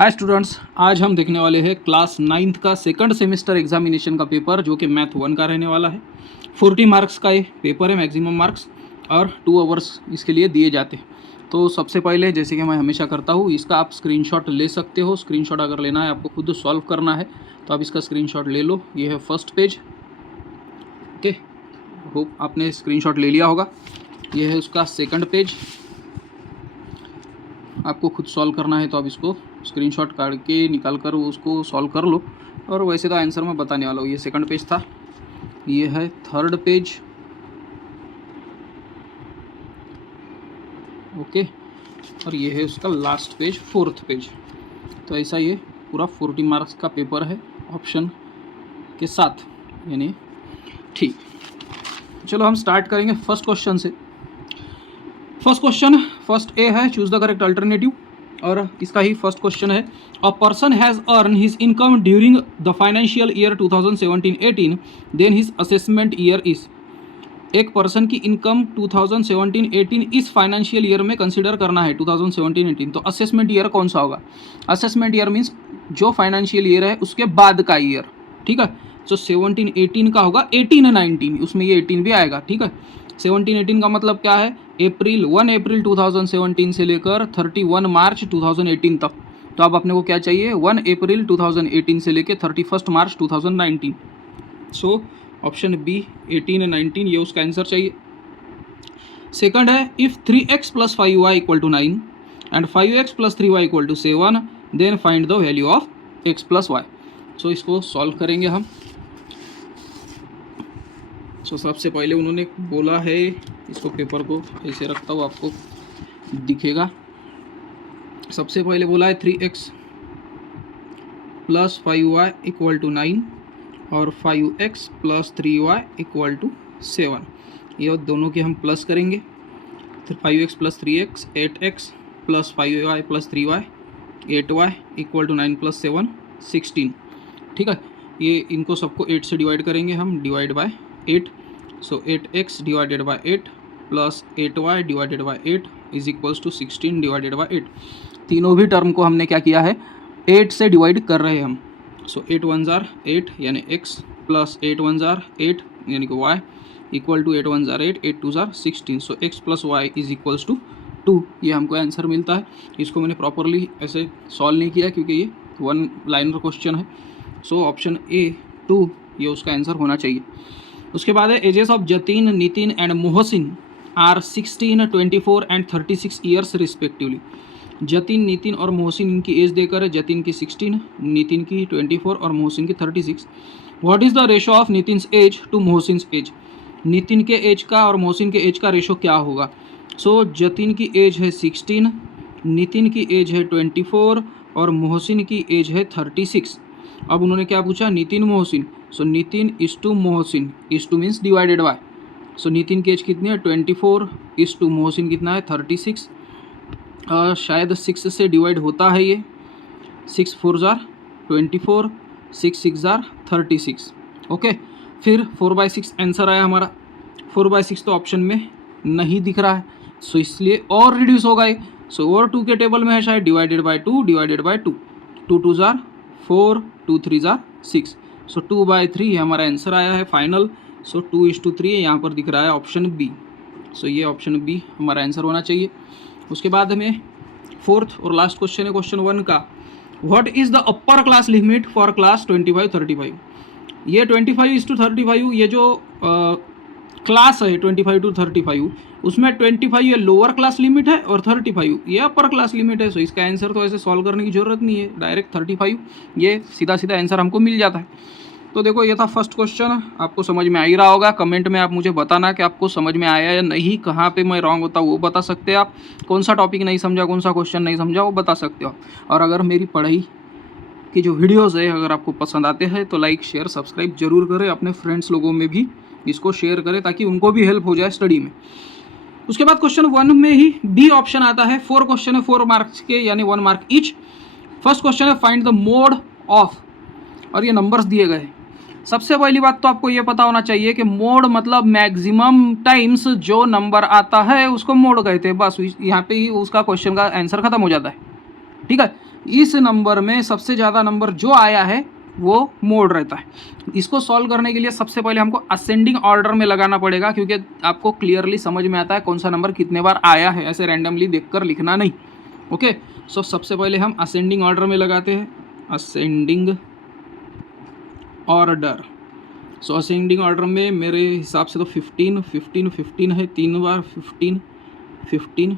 Hi students, आज हम देखने वाले हैं क्लास 9th का सेकंड सेमेस्टर एग्जामिनेशन का पेपर जो कि मैथ 1 का रहने वाला है। 40 मार्क्स का ये पेपर है, मैक्सिमम मार्क्स, और 2 आवर्स इसके लिए दिए जाते हैं। तो सबसे पहले जैसे कि मैं हमेशा करता हूँ, इसका आप स्क्रीनशॉट ले सकते हो। स्क्रीनशॉट अगर लेना है, आपको खुद सॉल्व करना है तो आप इसका स्क्रीनशॉट ले लो। ये है फर्स्ट पेज। ओके, होप आपने स्क्रीनशॉट ले लिया होगा। ये है उसका सेकंड पेज। आपको खुद सॉल्व करना है तो आप इसको स्क्रीनशॉट काट के निकाल कर उसको सॉल्व कर लो। और वैसे तो आंसर मैं बताने वाला हूँ। ये सेकंड पेज था, ये है थर्ड पेज। ओके, और ये है उसका लास्ट पेज, फोर्थ पेज। तो ऐसा ये पूरा 40 मार्क्स का पेपर है ऑप्शन के साथ, यानी ठीक। चलो हम स्टार्ट करेंगे फर्स्ट क्वेश्चन से। फर्स्ट क्वेश्चन, फर्स्ट ए है, चूज द करेक्ट अल्टरनेटिव, और इसका ही फर्स्ट क्वेश्चन है। A person has earn his income during the financial year 2017-18, then his assessment year is. एक पर्सन की इनकम 2017-18 इस फाइनेंशियल ईयर में consider करना है, 2017-18। तो असेसमेंट ईयर कौन सा होगा? असेसमेंट ईयर मीन्स जो फाइनेंशियल ईयर है उसके बाद का ईयर, ठीक है। तो 17-18 का होगा 18-19, उसमें ये 18 भी आएगा, ठीक है। 17-18 का मतलब क्या है? 1 अप्रैल 2017 से लेकर 31 मार्च 2018 तक। तो अब अपने को क्या चाहिए? 1 अप्रैल 2018 से लेकर 31 मार्च 2019। सो ऑप्शन बी 18-19 ये उसका आंसर चाहिए। सेकंड है, if 3x + 5y = 9 and 5x + 3y = 7, then find the value of x + y। So इसको सॉल्व करेंगे हम। सो सबसे पहले उन्होंने बोला है, इसको पेपर को ऐसे रखता हूँ, आपको दिखेगा। सबसे पहले बोला है 3x + 5y = 9 और 5x + 3y = 7। ये दोनों के हम प्लस करेंगे। 5x + 3x 8x + 5y + 3y 8y = 9 + 7 16, ठीक है। ये इनको सबको 8 से डिवाइड करेंगे हम, divide by 8। So 8x / 8 + 8y / 8 = 16 / 8। तीनों भी टर्म को हमने क्या किया है? 8 से डिवाइड कर रहे हैं हम। सो 8 1 जार 8 यानी x + 8 1 जार 8 यानी कि y = 8 1 जार 8 8 2 जार 16। सो x + y = 2। ये हमको आंसर मिलता है। इसको मैंने प्रॉपरली ऐसे सॉल्व नहीं किया क्योंकि ये 1 लाइनर क्वेश्चन है। सो ऑप्शन ए 2 ये उसका आंसर होना चाहिए। उसके बाद है, ages of Jatin, Nitin and Mohsin are 16, 24 and 36 years respectively. Jatin, Nitin और मोहसिन, इनकी एज देकर है। जतीन की 16, नितिन की 24 और मोहसिन की 36। What is the ratio of Nitin's age to Mohsin's age? Nitin के एज का और मोहसिन के एज का रेशो क्या होगा? सो जतीन की एज है 16, नितिन की एज है 24 और मोहसिन की एज है 36। अब उन्होंने क्या पूछा? Nitin Mohsin. So Nitin = Mohsin, = means divided by. So Nitin की एज कितनी है? 24 = मोहसिन कितना है? 36। शायद 6 से डिवाइड होता है ये। 6 4 जार 24, 6 6 जार 36। ओके, फिर 4/6 आंसर आया हमारा। 4/6 तो ऑप्शन में नहीं दिख रहा है, सो इसलिए और रिड्यूस होगा ये। सो और 2 के टेबल में है शायद, डिवाइडेड बाय 2 / 2। 2 2 जार 4, 2 3 जार 6। सो 2/3 ये हमारा आंसर आया है फाइनल। सो 2:3 यहाँ पर दिख रहा है ऑप्शन बी। सो ये ऑप्शन बी हमारा आंसर होना चाहिए। उसके बाद हमें फोर्थ और लास्ट क्वेश्चन है, क्वेश्चन 1 का। What is the upper class limit for class 25-35? ये 25:35 ये जो क्लास है 25-35, उसमें 25 ये लोअर क्लास लिमिट है और 35 ये अपर क्लास लिमिट है। सो इसका आंसर तो ऐसे सॉल्व करने की ज़रूरत नहीं है, डायरेक्ट 35 ये सीधा सीधा आंसर हमको मिल जाता है। तो देखो, ये था फर्स्ट क्वेश्चन। आपको समझ में आ ही रहा होगा। कमेंट में आप मुझे बताना कि आपको समझ में आया या नहीं, कहाँ पे मैं रॉन्ग होता वो बता सकते हैं आप। कौन सा टॉपिक नहीं समझा, कौन सा क्वेश्चन नहीं समझा, वो बता सकते हो। और अगर मेरी पढ़ाई की जो वीडियोज़ है अगर आपको पसंद आते हैं तो लाइक शेयर सब्सक्राइब जरूर करें। अपने फ्रेंड्स लोगों में भी इसको शेयर करें ताकि उनको भी हेल्प हो जाए स्टडी में। उसके बाद क्वेश्चन 1 में ही बी ऑप्शन आता है। 4 क्वेश्चन है, 4 मार्क्स के, यानी 1 मार्क ईच। फर्स्ट क्वेश्चन है, फाइंड द मोड ऑफ, और ये नंबर्स दिए गए। सबसे पहली बात तो आपको ये पता होना चाहिए कि मोड मतलब मैक्सिमम टाइम्स जो नंबर आता है उसको मोड कहते हैं। बस यहाँ पे ही उसका क्वेश्चन का आंसर खत्म हो जाता है, ठीक है। इस नंबर में सबसे ज़्यादा नंबर जो आया है वो मोड रहता है। इसको सॉल्व करने के लिए सबसे पहले हमको असेंडिंग ऑर्डर में लगाना पड़ेगा, क्योंकि आपको क्लियरली समझ में आता है कौन सा नंबर कितने बार आया है, ऐसे रैंडमली देखकर लिखना नहीं। ओके, सो सबसे पहले हम असेंडिंग ऑर्डर में लगाते हैं, असेंडिंग ऑर्डर। सो असेंडिंग ऑर्डर में मेरे हिसाब से तो 15 15 15 है, 3 बार 15 15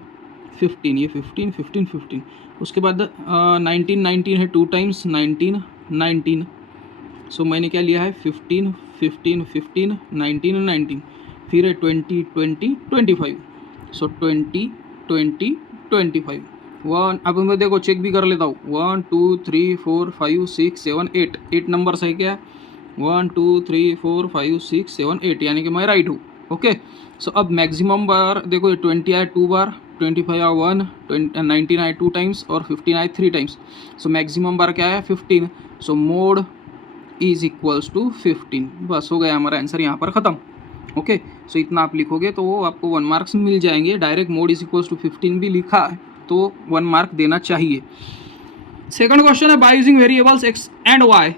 15, ये 15 15 15। उसके बाद 19 19 है, 2 टाइम्स 19 19। सो मैंने क्या लिया है 15 15 15 19 19। फिर है 20 20 25। सो 20 20 25 1। अब मैं देखो चेक भी कर लेता हूँ, 1 2 3 4 5 6 7 8, 8 नंबर्स है क्या, 1 2 3 4 5 6 7 8, यानी कि मैं राइट हूँ। ओके, सो अब मैक्सिमम बार देखो 20 आए 2 बार, 25 आया 1, 19 आए 2 टाइम्स और 15 आए 3 टाइम्स। सो मैक्सिमम बार क्या है 15। So mode is equals to 15। बस हो गया हमारा आंसर यहाँ पर ख़त्म। ओके, सो इतना आप लिखोगे तो वो आपको 1 मार्क्स मिल जाएंगे। Direct mode is equals to 15 भी लिखा है तो 1 मार्क देना चाहिए। सेकंड क्वेश्चन है, by using variables x and y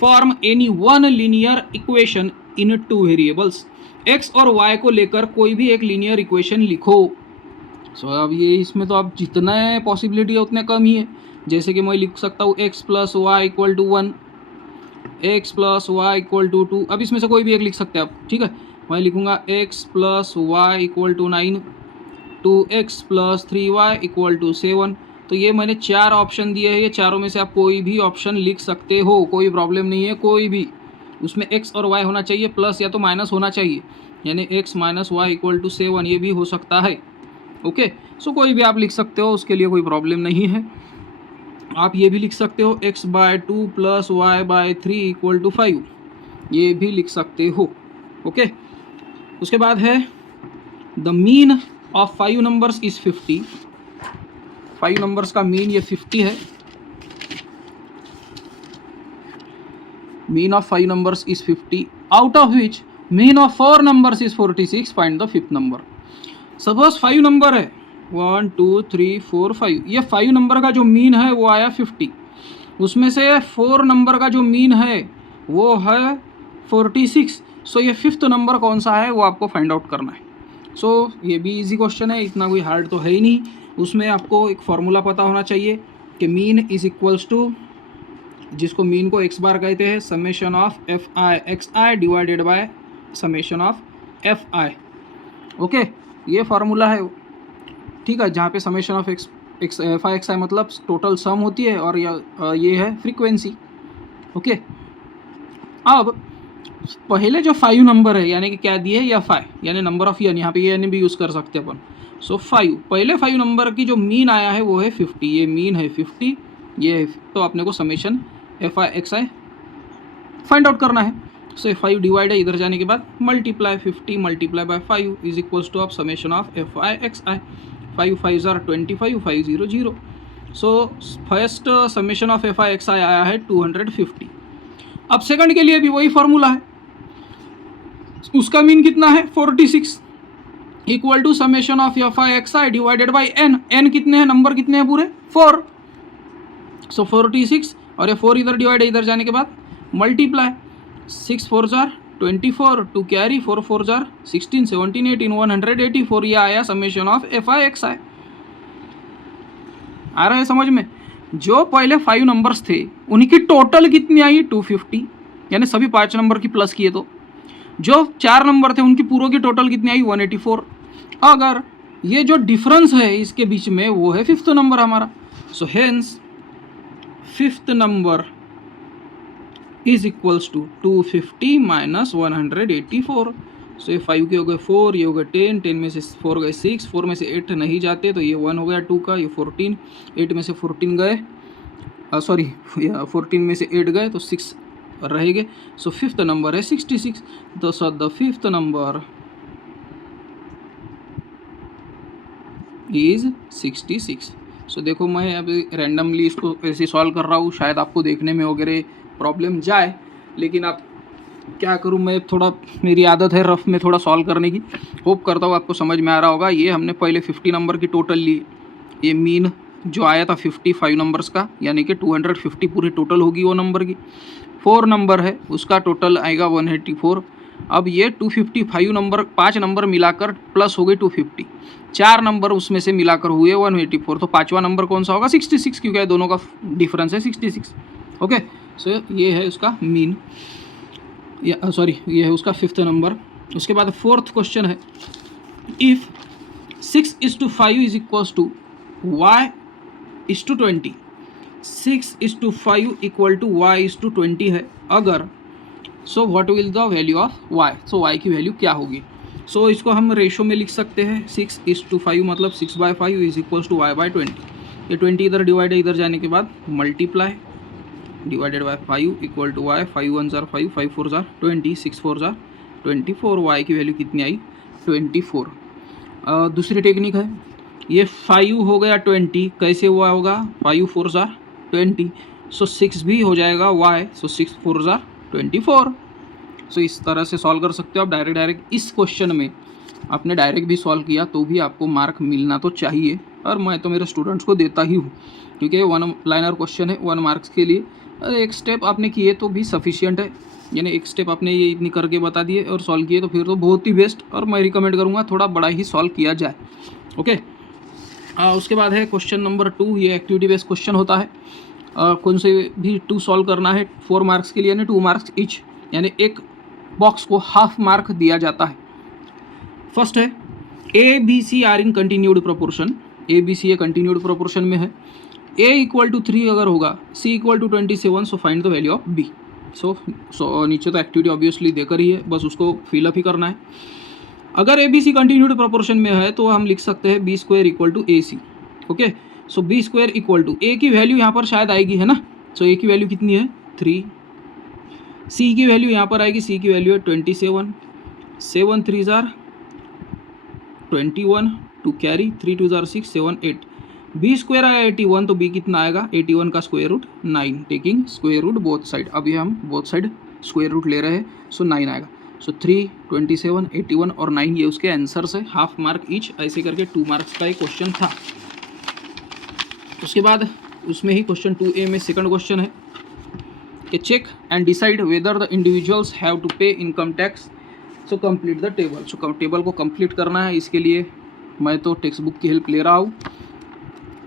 form any one linear equation in 2 variables. x और y को लेकर कोई भी एक लीनियर इक्वेशन लिखो। सो अब ये इसमें तो अब जितना पॉसिबिलिटी है उतने कम ही है। जैसे कि मैं लिख सकता हूँ x plus y equal to 1, x plus y equal to 2। अब इसमें से कोई भी एक लिख सकते हैं आप, ठीक है। मैं लिखूँगा x plus y equal to 9, 2x plus 3y equal to 7। तो ये मैंने 4 ऑप्शन दिए हैं, ये चारों में से आप कोई भी ऑप्शन लिख सकते हो, कोई प्रॉब्लम नहीं है। कोई भी उसमें x और y होना चाहिए, प्लस या तो माइनस होना चाहिए, यानी x minus y equal to 7, ये भी हो सकता है। ओके, सो कोई भी आप लिख सकते हो, उसके लिए कोई प्रॉब्लम नहीं है। आप ये भी लिख सकते हो x/2 plus y/3 equal to 5, ये भी लिख सकते हो। ओके, उसके बाद है the mean of 5 numbers is 50। 5 numbers का मीन ये 50 है। Mean of 5 numbers is 50, out of which mean of 4 numbers is 46। Find the 5th number. Suppose 5 number है, 1 2 3 4 5। ये 5 नंबर का जो मीन है वो आया 50। उसमें से 4 नंबर का जो मीन है वो है 46। सो ये 5th नंबर कौन सा है वो आपको फाइंड आउट करना है। सो ये भी इजी क्वेश्चन है, इतना कोई हार्ड तो है ही नहीं। उसमें आपको एक फॉर्मूला पता होना चाहिए कि मीन इज इक्वल्स टू, जिसको मीन को x बार कहते हैं, summation of f i x i divided by summation of f i. Okay, ये फार्मूला है, ठीक है, जहाँ पे summation of x f i x i मतलब टोटल सम होती है और ये है फ्रीक्वेंसी। ओके, अब पहले जो 5 नंबर है यानी कि क्या दिए है, एफ आई यानी नंबर ऑफ ईयर, यहाँ पे ये भी यूज़ कर सकते हैं अपन। सो 5, पहले 5 नंबर की जो मीन आया है वो है 50, ये मीन है 50, ये है। तो अपने को summation F i x I find out करना है। सो 5 डिवाइड है, इधर जाने के बाद multiply 50 multiply by 5 is equals to of summation of f i x i. 5 5 are 25, 5 0 0। So first summation of f i x i आया है 250। अब सेकंड के लिए भी वही फार्मूला है, उसका मीन कितना है 46 equal to summation of f i x i divided by n. N कितने हैं, नंबर कितने हैं पूरे 4। सो 46 और ये 4 इधर डिवाइड है, इधर जाने के बाद मल्टीप्लाई 6 4 जार 24, 2 कैरी 4 4 जार 16, 17 18 184। ये आया summation of f i x i. आ रहा है समझ में? जो पहले 5 नंबर्स थे उनकी टोटल कितनी आई 250, यानी सभी 5 नंबर की प्लस किए तो जो 4 नंबर थे उनकी पूरों की टोटल कितनी आई 184। अगर ये जो डिफरेंस है इसके बीच में वो है 5th नंबर हमारा। So hence 5th number is equals to 250 minus 184। सो ये 5 के हो गए 4, ये हो गए 10, 10 में से 4 गए 6, 4 में से 8 नहीं जाते तो ये 1 हो गया 2 का, ये 14, 8 में से 14 गए, सॉरी 14 में से 8 गए तो 6 रहेंगे। सो 5th नंबर है 66। तो so the 5th number is 66। सो देखो मैं अभी रैंडमली इसको ऐसे सॉल्व कर रहा हूँ, शायद आपको देखने में वगैरह प्रॉब्लम जाए, लेकिन आप क्या करूँ, मैं थोड़ा मेरी आदत है रफ में थोड़ा सॉल्व करने की। होप करता हूँ आपको समझ में आ रहा होगा। ये हमने पहले 50 नंबर की टोटल ली, ये मीन जो आया था 55 नंबर्स का, यानी कि 250 पूरे टोटल होगी वो नंबर की। 4 नंबर है उसका टोटल आएगा 184। अब ये 255 नंबर 5 नंबर मिलाकर प्लस हो गई 250, 4 नंबर उसमें से मिलाकर हुए 184, तो पाँचवा नंबर कौन सा होगा 66, क्योंकि दोनों का डिफरेंस है 66। ओके, सो ये है उसका मीन, सॉरी ये है उसका 5th नंबर। उसके बाद 4th क्वेश्चन है, if 6:5 is equals to y:20, 6:5 equal to y:20 है अगर, so what will the value of y, so y की वैल्यू क्या होगी। सो इसको हम रेशो में लिख सकते हैं, 6:5 मतलब 6/5 इज इक्वल्स टू y/20। ये 20 इधर डिवाइड है, इधर जाने के बाद multiply divided by 5 equal to y, 5 1 जार 5, 5 4 जार 20, 6 4 जार 24, y की वैल्यू कितनी आई 24। दूसरी टेक्निक है, ये 5 हो गया 20, कैसे हुआ होगा 5 4 जार 20, सो 6 भी हो जाएगा y, सो 6 4 जार 24। सो इस तरह से सॉल्व कर सकते हो आप डायरेक्ट। इस क्वेश्चन में आपने डायरेक्ट भी सॉल्व किया तो भी आपको मार्क मिलना तो चाहिए, और मैं तो मेरे स्टूडेंट्स को देता ही हूँ, क्योंकि 1 लाइनर क्वेश्चन है 1 मार्क्स के लिए। एक स्टेप आपने किए तो भी सफिशिएंट है, यानी एक स्टेप आपने ये इतनी करके बता दिए और सॉल्व किए तो फिर तो बहुत ही बेस्ट, और मैं रिकमेंड करूँगा थोड़ा बड़ा ही सॉल्व किया जाए। ओके, उसके बाद है क्वेश्चन नंबर 2, ये एक्टिविटी बेस्ड क्वेश्चन होता है। कौन से भी 2 सॉल्व करना है 4 मार्क्स के लिए, यानी 2 मार्क्स ईच, यानी एक बॉक्स को हाफ मार्क दिया जाता है। फर्स्ट है A B C are in continued proportion, A B C a continued proportion में है, a इक्वल टू 3 अगर होगा, c equal to 27, so find the value of b। So नीचे तो एक्टिविटी ऑब्वियसली देकर ही है, बस उसको फिलअप ही करना है। अगर a B c continued proportion में है तो हम लिख सकते हैं b square equal to a c. Okay, so b square equal to a की वैल्यू यहाँ पर शायद आएगी, है ना, सो ए की वैल्यू कितनी है 3, सी की वैल्यू यहाँ पर आएगी, सी की वैल्यू है 27, 7 3 जार 21, 2 कैरी 3 2 जार 6 7 8, बी स्क्वायर आया 81, तो बी कितना आएगा 81 का square root 9, taking square root both side. अभी हम बोथ साइड स्क्वायर रूट ले रहे हैं, सो 9 आएगा। सो 3 27 81 और 9 ये उसके आंसर से, हाफ मार्क ईच, ऐसे करके 2 मार्क्स का एक क्वेश्चन था। उसके बाद उसमें ही क्वेश्चन 2A में सेकंड क्वेश्चन है कि check and decide whether the individuals have to pay income tax, so complete the table. So table को कंप्लीट करना है, इसके लिए मैं तो टेक्स्ट बुक की हेल्प ले रहा हूँ।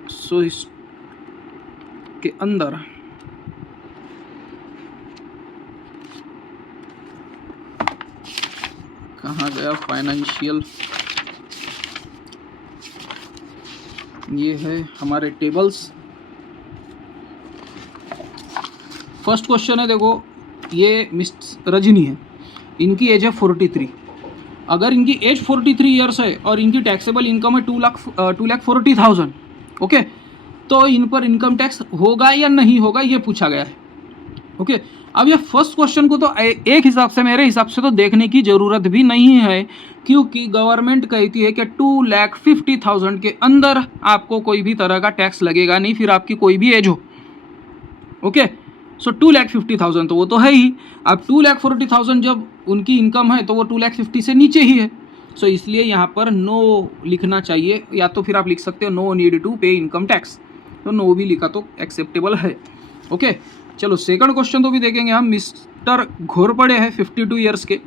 सो इसके अंदर कहाँ गया फाइनेंशियल, ये है हमारे टेबल्स। फर्स्ट क्वेश्चन है, देखो ये मिस रजनी है, इनकी एज है 43। अगर इनकी एज 43 ईयर्स है और इनकी टैक्सेबल इनकम है 2,40,000, ओके, तो इन पर इनकम टैक्स होगा या नहीं होगा ये पूछा गया है। ओके, अब ये फर्स्ट क्वेश्चन को तो एक हिसाब से, मेरे हिसाब से तो देखने की ज़रूरत भी नहीं है, क्योंकि गवर्नमेंट कहती है कि 2,50,000 के अंदर आपको कोई भी तरह का टैक्स लगेगा नहीं, फिर आपकी कोई भी एज हो। ओके, सो 2,50,000 तो वो तो है ही। अब 2,40,000 जब उनकी इनकम है तो वो 2,50,000 से नीचे ही है, सो इसलिए यहाँ पर नो लिखना चाहिए, या तो फिर आप लिख सकते हो no need to pay income tax, तो नो भी लिखा तो एक्सेप्टेबल है। ओके, चलो सेकंड क्वेश्चन तो भी देखेंगे हम। मिस्टर घोरपड़े हैं 52 ईयर्स के,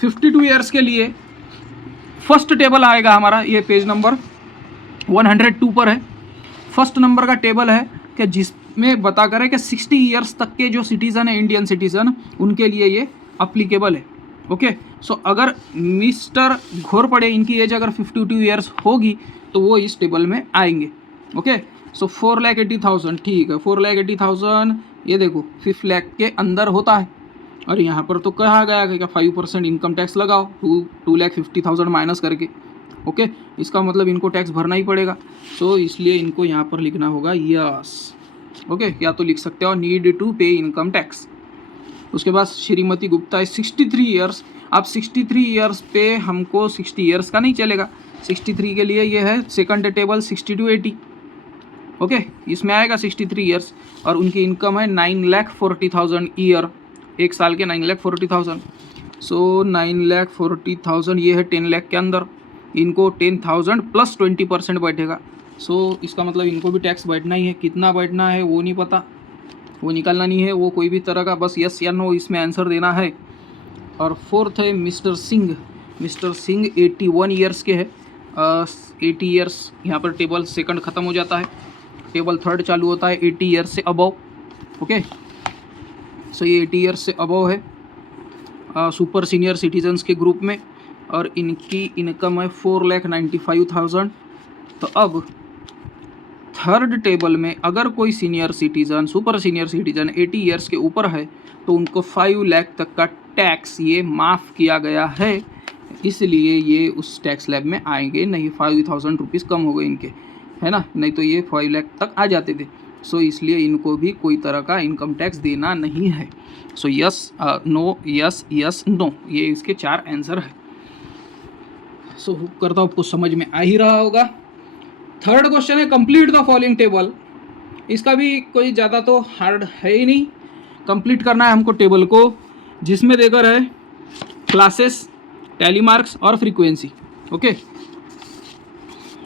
52 ईयर्स के लिए फर्स्ट टेबल आएगा हमारा, ये पेज नंबर 102 पर है। फर्स्ट नंबर का टेबल है कि जिसमें बता कर है कि 60 ईयर्स तक के जो सिटीज़न है, इंडियन सिटीज़न, उनके लिए ये अप्लीकेबल है। ओके, सो अगर मिस्टर घोरपड़े इनकी एज अगर 52 ईयर्स होगी तो वो इस टेबल में आएंगे। ओके, सो 4,80,000, ठीक है, 4,80,000 ये देखो 5 लाख के अंदर होता है, और यहाँ पर तो कहा गया कि 5% इनकम टैक्स लगाओ 2,50,000 माइनस करके। ओके, इसका मतलब इनको टैक्स भरना ही पड़ेगा, सो इसलिए इनको यहाँ पर लिखना होगा यस। ओके, या तो लिख सकते हो need to pay income tax. उसके बाद श्रीमती गुप्ता है 63 ईयर्स। अब 63 ईयर्स पे हमको 60 ईयर्स का नहीं चलेगा, 63 के लिए ये है सेकंड टेबल 60 to 80। ओके, इसमें आएगा 63 ईयर्स, और उनकी इनकम है 9,40,000 ईयर, एक साल के 9,40,000। सो 9,40,000 ये है 10 लाख के अंदर, इनको 10,000 प्लस 20% बैठेगा, सो इसका मतलब इनको भी टैक्स बैठना ही है, कितना बैठना है वो नहीं पता, वो निकालना नहीं है, वो कोई भी तरह का बस यस या नो इसमें आंसर देना है। और फोर्थ है mister Singh. Mister Singh 81 years के है। 80 ईयर्स यहाँ पर टेबल सेकंड ख़त्म हो जाता है, टेबल थर्ड चालू होता है 80 ईयर्स से अबव। ओके, सो ये 80 ईयर्स से अबव है, सुपर सीनियर सिटीजन्स के ग्रुप में, और इनकी इनकम है 4,95,000। तो अब थर्ड टेबल में अगर कोई senior citizen, super senior citizen 80 years के ऊपर है तो उनको 5 लाख तक का टैक्स ये माफ़ किया गया है, इसलिए ये उस टैक्स स्लैब में आएंगे नहीं। 5,000 रुपीज़ कम हो गए इनके, है ना, नहीं तो ये 5 लाख तक आ जाते थे। सो इसलिए इनको भी कोई तरह का इनकम टैक्स देना नहीं है। So yes no yes yes no, ये इसके 4 आंसर है। सो करता हूँ आपको समझ में आ ही रहा होगा। थर्ड क्वेश्चन है कंप्लीट द फॉलोइंग टेबल। इसका भी कोई ज़्यादा तो हार्ड है ही नहीं, कंप्लीट करना है हमको टेबल को, जिसमें देकर है क्लासेस, टैली मार्क्स और फ्रीक्वेंसी। ओके,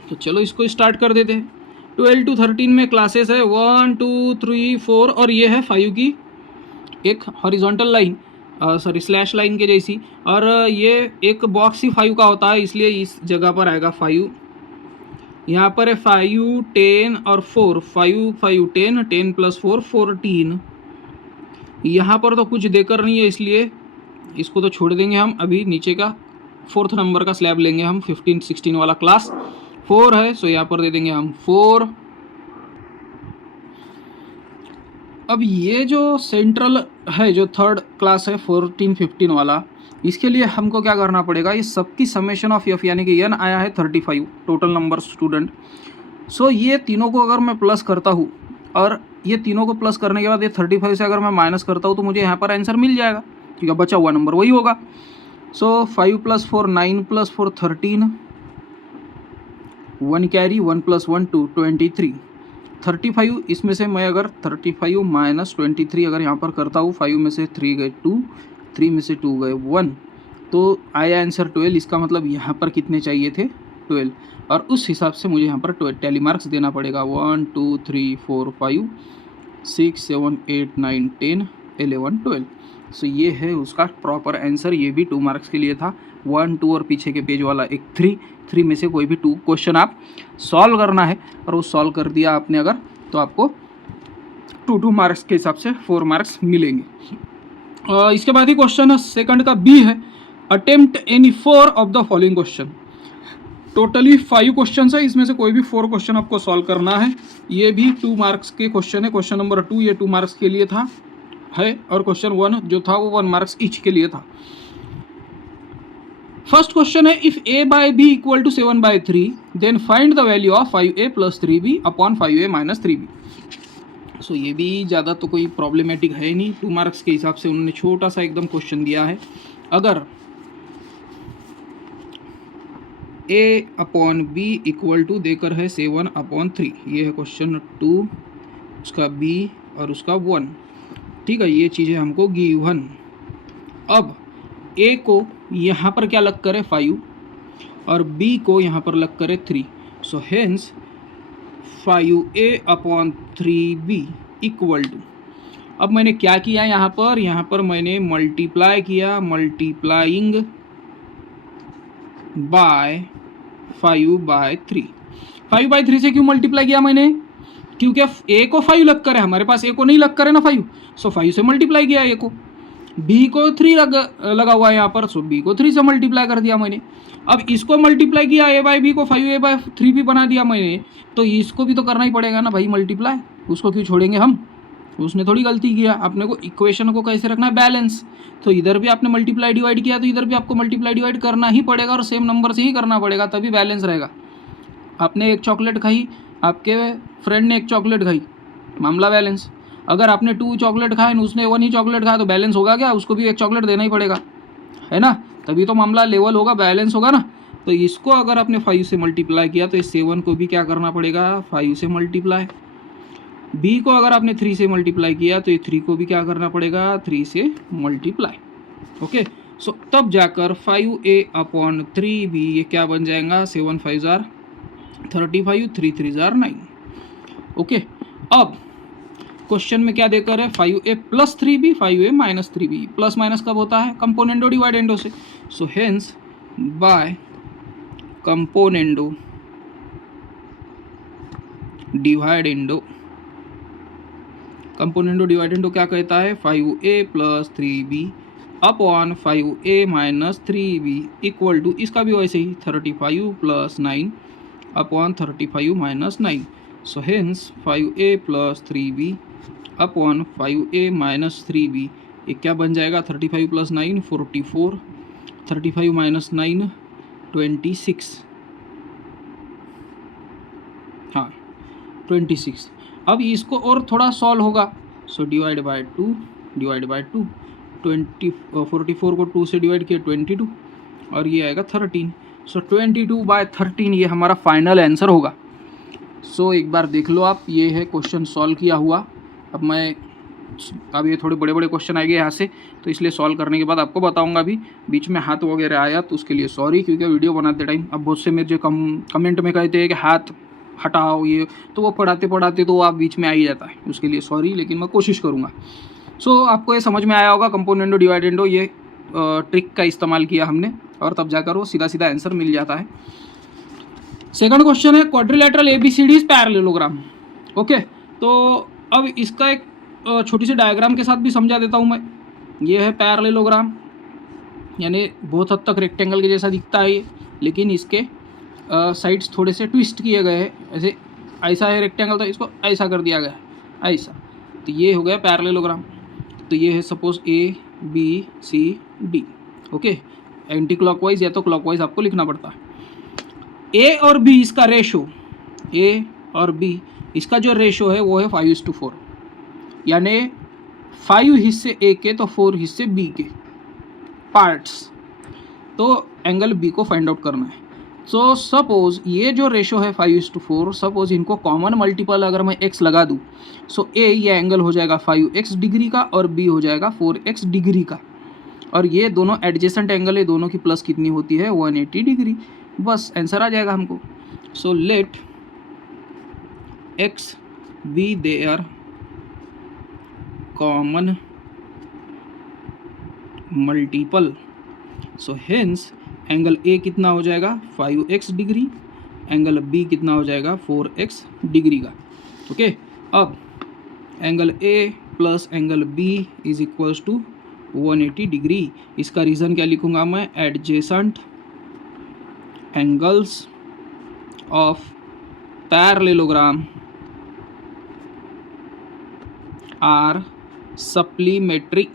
तो चलो इसको स्टार्ट कर देते हैं। 12 to 13 में क्लासेस है 1 2 3 4, और ये है 5 की एक horizontal line, sorry slash line के जैसी, और ये एक बॉक्स ही 5 का होता है, इसलिए इस जगह पर आएगा 5। यहाँ पर है 5 10 और 4, 5 5 10, 10 + 4 14। यहाँ पर तो कुछ देकर नहीं है, इसलिए इसको तो छोड़ देंगे हम। अभी नीचे का 4th नंबर का स्लैब लेंगे हम, 15 16 वाला क्लास 4 है, सो यहाँ पर दे देंगे हम 4। अब ये जो सेंट्रल है, जो थर्ड क्लास है 14 15 वाला, इसके लिए हमको क्या करना पड़ेगा, ये सबकी समेशन ऑफ एफ यानी कि एन आया है 35 टोटल नंबर स्टूडेंट। सो ये तीनों को अगर मैं प्लस करता हूँ, और ये तीनों को प्लस करने के बाद ये 35 से अगर मैं माइनस करता हूँ, तो मुझे यहाँ पर आंसर मिल जाएगा, क्योंकि बचा हुआ नंबर वही होगा। सो 5 + 4 9 + 4 13, 1 कैरी, 1 + 1 2 23। 35 इसमें से मैं अगर 35 - 23 अगर यहाँ पर करता हूँ, 5 में से 3 गए 2, 3 में से 2 गए 1, तो आया आंसर 12। इसका मतलब यहाँ पर कितने चाहिए थे, 12, और उस हिसाब से मुझे यहाँ पर टैली मार्क्स देना पड़ेगा। 1 2 3 4 5 6 7 8 9 10 11 12। सो ये है उसका प्रॉपर आंसर। ये भी 2 मार्क्स के लिए था, 1 2 और पीछे के पेज वाला एक 3 में से कोई भी 2 क्वेश्चन आप सॉल्व करना है, और वो सॉल्व कर दिया आपने अगर, तो आपको 2 मार्क्स के हिसाब से 4 मार्क्स मिलेंगे। इसके बाद ही क्वेश्चन सेकंड का बी है, attempt any 4 of the following question. Totally 5 question है, इसमें से कोई भी 4 क्वेश्चन आपको सॉल्व करना है। ये भी 2 मार्क्स के क्वेश्चन है। क्वेश्चन नंबर 2 ये 2 मार्क्स के लिए था है, और क्वेश्चन 1 जो था वो 1 मार्क्स ईच के लिए था। फर्स्ट क्वेश्चन है, if a by b = 7/3 then find the value of 5a + 3b upon 5a - 3b। So ये भी ज़्यादा तो कोई प्रॉब्लमेटिक है नहीं, 2 मार्क्स के हिसाब से उन्होंने छोटा सा एकदम क्वेश्चन दिया है। अगर a/b = देकर है 7/3, ये है क्वेश्चन 2, उसका b और उसका 1, ठीक है, ये चीज़ें हमको गिवन। अब a को यहाँ पर क्या लग करे 5, और b को यहाँ पर लग करे 3, सो हेंस 5a/3b = अब मैंने क्या किया यहाँ पर मैंने मल्टीप्लाई किया, मल्टीप्लाइंग बाय 5/3। 5/3 से क्यों मल्टीप्लाई किया मैंने, क्योंकि a को 5 लग कर है, हमारे पास a को नहीं लग कर है ना 5, सो 5 से मल्टीप्लाई किया a को। b को 3 लगा हुआ है यहाँ पर, सो b को 3 से मल्टीप्लाई कर दिया मैंने। अब इसको मल्टीप्लाई किया a/b को 5a/3 भी बना दिया मैंने, तो इसको भी तो करना ही पड़ेगा ना भाई मल्टीप्लाई, उसको क्यों छोड़ेंगे हम, उसने थोड़ी गलती किया। अपने को इक्वेशन को कैसे रखना है, बैलेंस, तो इधर भी आपने मल्टीप्लाई डिवाइड किया, तो इधर भी आपको मल्टीप्लाई डिवाइड करना ही पड़ेगा, और सेम नंबर से ही करना पड़ेगा, तभी बैलेंस रहेगा। आपने एक चॉकलेट खाई, आपके फ्रेंड ने एक चॉकलेट खाई, मामला बैलेंस। अगर आपने 2 चॉकलेट खाए और उसने 1 ही चॉकलेट खाया, तो बैलेंस होगा क्या, उसको भी 1 चॉकलेट देना ही पड़ेगा, है ना, तभी तो मामला लेवल होगा, बैलेंस होगा ना। तो इसको अगर आपने 5 से मल्टीप्लाई किया, तो इस 7 को भी क्या करना पड़ेगा, 5 से मल्टीप्लाई। b को अगर आपने 3 से मल्टीप्लाई किया, तो ये 3 को भी क्या करना पड़ेगा, 3 से मल्टीप्लाई। ओके, सो तब जाकर 5a/3b ये क्या बन जाएगा, 7 5 = 35, 3 3 जार 9। ओके, अब क्वेश्चन में क्या देकर है, 5a plus 3b, 5a minus 3b। Plus minus कब होता है, कंपोनेंडो डिवाइडेंडो से। So hence by componendo dividendo, componendo dividendo क्या कहता है, 5a plus 3b upon 5a minus 3b equal to, इसका भी वैसे ही 35 plus 9 upon 35 minus 9। So hence 5a plus 3b upon 5a minus 3b, ये क्या बन जाएगा, 35 प्लस 9 44, 35 माइनस 9 26, हाँ 26। अब इसको और थोड़ा सॉल्व होगा, so divide by 2, divide by 2, 44 को 2 से डिवाइड किया 22 और ये आएगा 13। सो 22/13 ये हमारा फाइनल आंसर होगा। सो एक बार देख लो आप, ये है क्वेश्चन सॉल्व किया हुआ। अब ये थोड़े बड़े बड़े क्वेश्चन आएंगे यहाँ से, तो इसलिए सॉल्व करने के बाद आपको बताऊंगा। भी बीच में हाथ वगैरह आया तो उसके लिए सॉरी, क्योंकि वीडियो बनाते टाइम अब बहुत से मेरे जो कमेंट में कहते हैं कि हाथ हटाओ ये, तो वो पढ़ाते पढ़ाते तो आप बीच में आ ही जाता है, उसके लिए सॉरी, लेकिन मैं कोशिश करूँगा। सो आपको ये समझ में आया होगा, कंपोनेंडो डिवाइडेंडो ये ट्रिक का इस्तेमाल किया हमने, और तब जाकर वो सीधा सीधा आंसर मिल जाता है। सेकंड क्वेश्चन है क्वाड्रिलेटरल ABCD पैरेललोग्राम। ओके, तो अब इसका एक छोटी सी डायग्राम के साथ भी समझा देता हूँ मैं। ये है पैरेललोग्राम, यानी बहुत हद तक रेक्टेंगल के जैसा दिखता है ये, लेकिन इसके साइड्स थोड़े से ट्विस्ट किए गए हैं। ऐसे ऐसा है रेक्टेंगल, तो इसको ऐसा कर दिया गया है ऐसा, तो ये हो गया पैरेललोग्राम। तो ये है suppose ABCD। Okay, anti clockwise या तो क्लॉकवाइज आपको लिखना पड़ता है। A और B इसका रेशो, A और B इसका जो रेशो है वो है 5:4, यानी 5 हिस्से A के तो 4 हिस्से B के पार्ट्स। तो एंगल B को फाइंड आउट करना है। सो सपोज ये जो रेशो है 5:4, सपोज इनको कॉमन मल्टीपल अगर मैं x लगा दूँ, सो A ये एंगल हो जाएगा 5x डिग्री का और B हो जाएगा 4x डिग्री का, और ये दोनों एडजेसेंट एंगल है, दोनों की प्लस कितनी होती है 180 डिग्री। बस आंसर आ जाएगा हमको। So let x be their common multiple, so hence angle A कितना हो जाएगा 5x डिग्री, एंगल B कितना हो जाएगा 4x डिग्री का। ओके, अब angle A plus angle B is equals to 180 degree. इसका रीज़न क्या लिखूंगा मैं, adjacent angles of parallelogram are supplementary.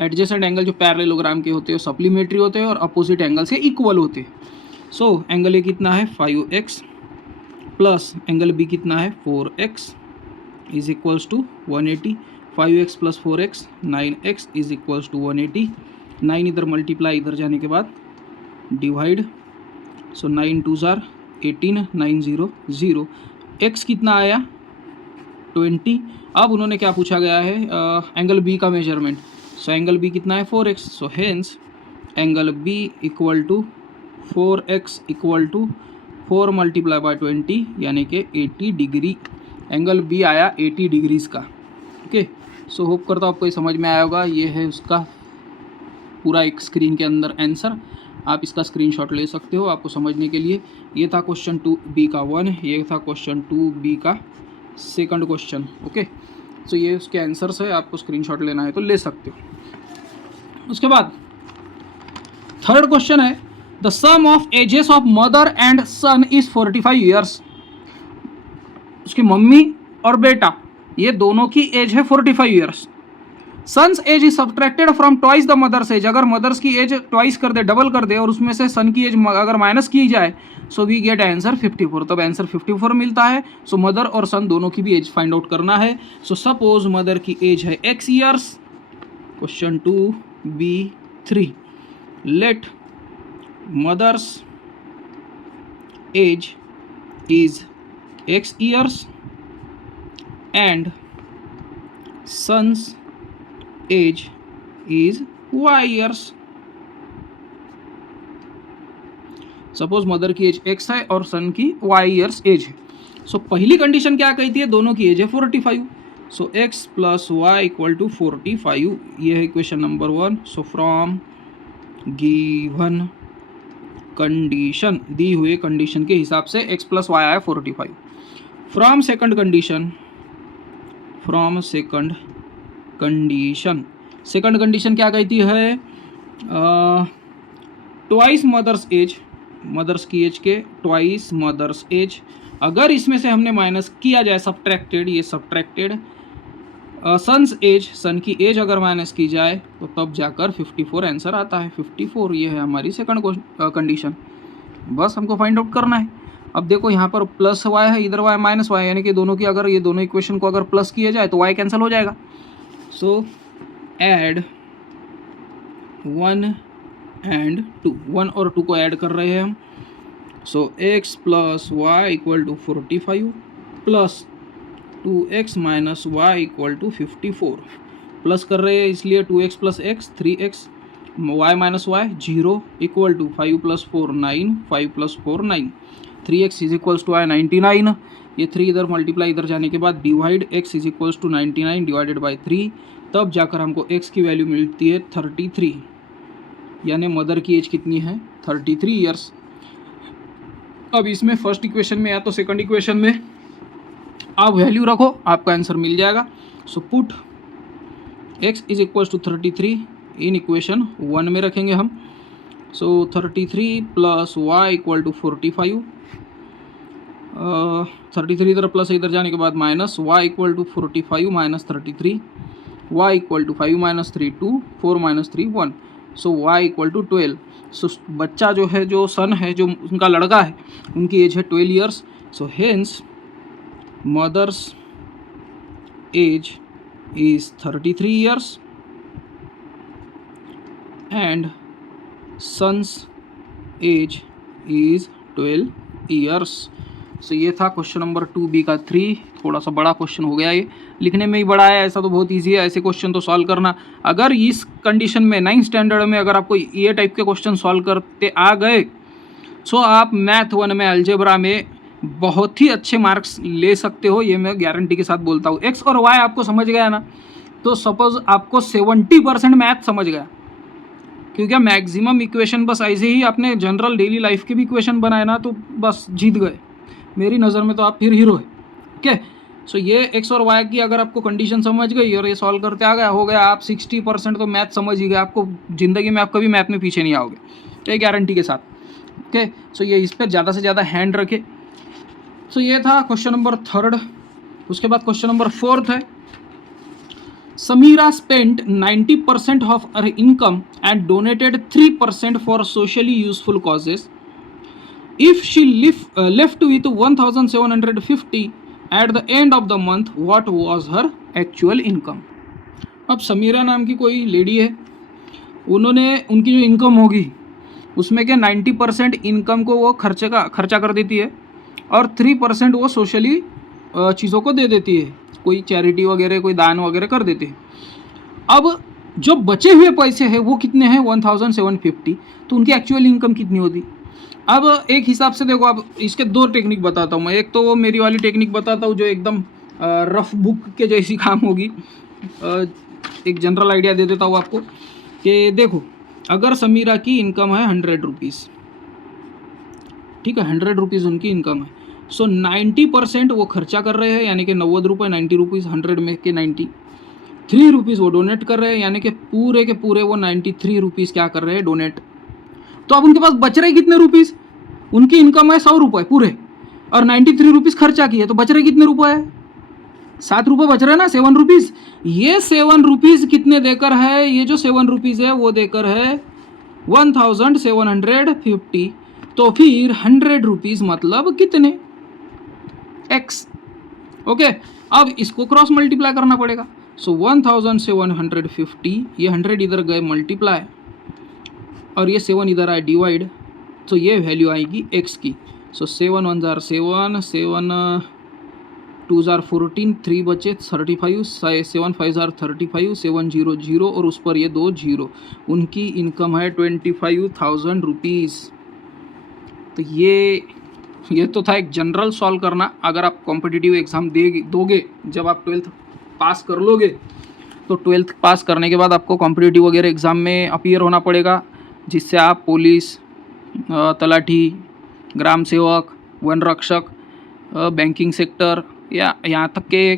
Adjacent angle जो पैरेललोग्राम के होते हैं वो सप्लीमेट्री होते हैं और अपोजिट एंगल से इक्वल होते हैं। सो एंगल A कितना है 5x प्लस एंगल B कितना है 4x is equals to 180। 5x plus 4x 9x is equals to 180। 9 इधर मल्टीप्लाई, इधर जाने के बाद डिवाइड, सो 9 2 जार 18, 9 0 0। x कितना आया 20। अब उन्होंने क्या पूछा गया है, एंगल B का मेजरमेंट। सो एंगल B कितना है 4x, so hence angle B equal to 4x equal to 4 multiply by 20, यानी कि 80 डिग्री। एंगल B आया 80 डिग्रीज का। ओके, सो होप करता हूँ आपको ये समझ में आया होगा। ये है उसका पूरा एक स्क्रीन के अंदर आंसर, आप इसका स्क्रीनशॉट ले सकते हो आपको समझने के लिए। ये था क्वेश्चन 2B का 1, ये था क्वेश्चन 2B का सेकंड क्वेश्चन। ओके, सो ये उसके आंसर्स है, आपको स्क्रीनशॉट लेना है तो ले सकते हो। उसके बाद थर्ड क्वेश्चन है, the sum of ages of mother and son is 45 years. उसकी मम्मी और बेटा ये दोनों की एज है 45 years. Son's age is subtracted from twice the mother's age. अगर मदर्स की एज ट्वाइस कर दे, डबल कर दे, और उसमें से सन की एज अगर माइनस की जाए, सो वी गेट आंसर 54। तब आंसर 54 मिलता है। सो मदर और सन दोनों की भी एज फाइंड आउट करना है। सो सपोज मदर की एज है x years, question 2B3, let mother's age is x years and son's age is y years. Suppose mother की एज x है और सन की y ईयर्स एज है। सो पहली कंडीशन क्या कहती है, दोनों की एज है 45। So x plus y equal to 45, ये है equation number 1। So from given condition, दी हुई कंडीशन के हिसाब से x प्लस वाई आया 45। From second condition, second condition क्या कहती है, ट्वाइस मदर्स एज, मदर्स की एज के ट्वाइस मदर्स एज। अगर इसमें से हमने माइनस किया जाए, सब्ट्रैक्टेड, ये सब्ट्रैक्टेड सन्स एज, सन की एज अगर माइनस की जाए तो तब जाकर 54 आंसर आता है। 54, ये है हमारी सेकंड कंडीशन। बस हमको फाइंड आउट करना है। अब देखो यहाँ पर प्लस वाई है, इधर वाई माइनस वाई, यानी कि दोनों की अगर ये दोनों इक्वेशन को अगर प्लस किया जाए तो वाई कैंसिल हो जाएगा। सो ऐड 1 एंड 2, 1 और 2 को ऐड कर रहे हैं हम। So x plus y equal to 45 plus 2x minus y equal to 54, plus कर रहे हैं इसलिए 2x plus x 3x, y minus y 0 equal to 5 plus 4 9, 5 plus 4 9, 3x is equals to 99। ये 3 इधर मल्टीप्लाई इधर जाने के बाद divide x is equals to 99 divided by 3, तब जाकर हमको x की वैल्यू मिलती है 33, यानी मदर की एज कितनी है 33 ईयर्स। अब इसमें फर्स्ट इक्वेशन में या तो सेकंड इक्वेशन में आप वैल्यू रखो, आपका आंसर मिल जाएगा। So put x is equals to 33 in equation 1 में रखेंगे हम। So 33 plus y equal to 45, 33 इधर प्लस इधर जाने के बाद minus, y equal to 45 minus 33, y equal to 5 minus 3 2, 4 minus 3 1। So y equal to 12। So बच्चा जो है, जो सन है, जो उनका लड़का है, उनकी एज है 12 years. So hence mother's age is 33 years and son's age is 12 years. So ये था क्वेश्चन नंबर 2B का 3। थोड़ा सा बड़ा क्वेश्चन हो गया, ये लिखने में ही बड़ा है, ऐसा तो बहुत इजी है ऐसे क्वेश्चन तो सॉल्व करना। अगर इस कंडीशन में 9th स्टैंडर्ड में अगर आपको ये टाइप के क्वेश्चन सॉल्व करते आ गए, सो आप मैथ 1 में अलजेब्रा में बहुत ही अच्छे मार्क्स ले सकते हो, ये मैं गारंटी के साथ बोलता हूँ। एक्स और वाई आपको समझ गया ना, तो सपोज आपको 70% मैथ समझ गया, क्योंकि मैक्सिमम इक्वेशन बस ऐसे ही आपने जनरल डेली लाइफ के भी इक्वेशन बनाए ना, तो बस जीत गए मेरी नज़र में, तो आप फिर हीरो है। ओके, सो ये एक्स और वाई की अगर आपको कंडीशन समझ गई और ये सॉल्व करते आ गया, हो गया आप 60% तो मैथ समझ ही गए। आपको ज़िंदगी में आप कभी मैथ में पीछे नहीं आओगे, ये गारंटी के साथ। ओके, सो ये इस पर ज़्यादा से ज़्यादा हैंड रखे। सो ये था क्वेश्चन नंबर 3। उसके बाद क्वेश्चन नंबर 4 है, Samira spent 90% of her income and donated 3% for socially useful causes. If she left with 1,750 at the end of the month, what was her actual income? अब समीरा नाम की कोई लेडी है, उन्होंने उनकी जो इनकम होगी उसमें क्या 90% इनकम को वो खर्चा कर देती है और 3% वो सोशली चीज़ों को दे देती है, कोई चैरिटी वगैरह, कोई दान वगैरह कर देते हैं। अब जो बचे हुए पैसे हैं वो कितने हैं 1750, तो उनकी एक्चुअल इनकम कितनी होती। अब एक हिसाब से देखो, अब इसके 2 टेक्निक बताता हूँ मैं। एक तो वो मेरी वाली टेक्निक बताता हूँ जो एकदम रफ बुक के जैसी काम होगी। एक जनरल आइडिया दे देता हूँ आपको कि देखो, अगर समीरा की इनकम है 100 रुपीज़, ठीक है, 100 रुपीज़ उनकी इनकम है। सो 90% वो खर्चा कर रहे हैं, यानी कि 90 रुपये, 90 रुपीज़ 100 में के 90, 3 रुपीज़ वो डोनेट कर रहे हैं, यानी कि पूरे के पूरे वो 93 रुपीज़ क्या कर रहे हैं, डोनेट। तो अब उनके पास बच रहे कितने रुपीज़, उनकी इनकम है 100 रुपये पूरे और 93 रुपीज़ खर्चा किए, तो बच रहे कितने रुपये है, 7 रुपये बच रहे ना, 7 रुपीज़। ये 7 रुपीज़ कितने देकर है, ये जो 7 रुपीज़ है वो देकर है 1750। तो फिर 100 रुपीज़ मतलब कितने, एक्स। ओके, अब इसको क्रॉस मल्टीप्लाई करना पड़ेगा। सो 1750, ये 100 इधर गए मल्टीप्लाई और ये 7 इधर आए डिवाइड, तो ये वैल्यू आएगी एक्स की। सो 7 1 जार 7, 7 2 जार 14, 3 बचे 35, 7 5 जार 35, 7 0 0 और उस पर ये 2 0। उनकी इनकम है 25,000 रुपीज़। तो ये तो था एक जनरल सॉल्व करना। अगर आप कॉम्पिटिटिव एग्ज़ाम दोगे, जब आप 12th पास कर लोगे, तो 12th पास करने के बाद आपको कॉम्पिटिटिव वगैरह एग्ज़ाम में अपीयर होना पड़ेगा, जिससे आप पुलिस, तलाठी, ग्राम सेवक, वन रक्षक, बैंकिंग सेक्टर या यहाँ तक के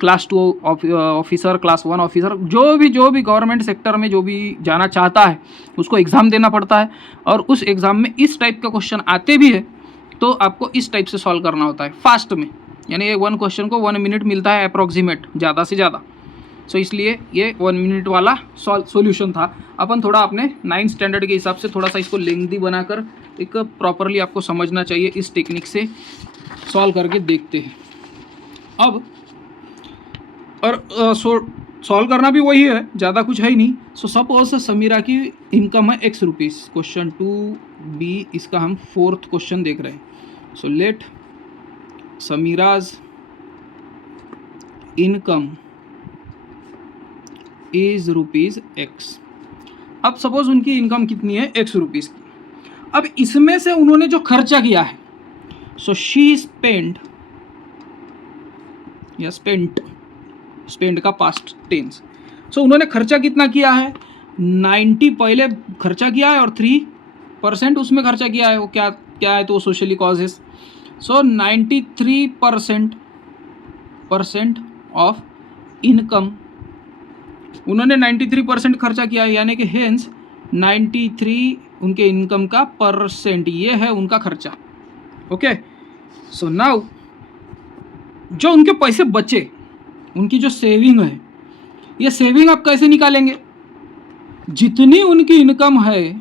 क्लास 2 ऑफिसर, क्लास 1 ऑफिसर, जो भी गवर्नमेंट सेक्टर में जो भी जाना चाहता है उसको एग्ज़ाम देना पड़ता है। और उस एग्ज़ाम में इस टाइप का क्वेश्चन आते भी है तो आपको इस टाइप से सॉल्व करना होता है फास्ट में, यानी ये 1 क्वेश्चन को 1 मिनट मिलता है अप्रॉक्सीमेट, ज़्यादा से ज़्यादा। सो इसलिए ये 1 मिनट वाला सॉल्यूशन था। अपन थोड़ा अपने 9th स्टैंडर्ड के हिसाब से थोड़ा सा इसको लेंथी बनाकर एक प्रॉपरली आपको समझना चाहिए, इस टेक्निक से सॉल्व करके देखते हैं अब। और सॉल्व करना भी वही है, ज़्यादा कुछ है ही नहीं। सो सपोज समीरा की इनकम है X रुपीज़, क्वेश्चन 2B, इसका हम 4th क्वेश्चन देख रहे हैं। So let Sameera's income is ₹X। अब सपोज उनकी इनकम कितनी है X रुपीज़ की। अब इसमें से उन्होंने जो खर्चा किया है, सो शी स्पेंड या स्पेंड का पास्ट टेंस। सो उन्होंने खर्चा कितना किया है, 90 पहले खर्चा किया है और 3% उसमें खर्चा किया है। वो क्या है तो socially causes. So 93% of income, उन्होंने 93% खर्चा किया है, यानी कि हेंस 93 उनके इनकम का परसेंट, ये है उनका खर्चा। ओके, सो नाउ जो उनके पैसे बचे, उनकी जो सेविंग है, ये सेविंग आप कैसे निकालेंगे? जितनी उनकी इनकम है,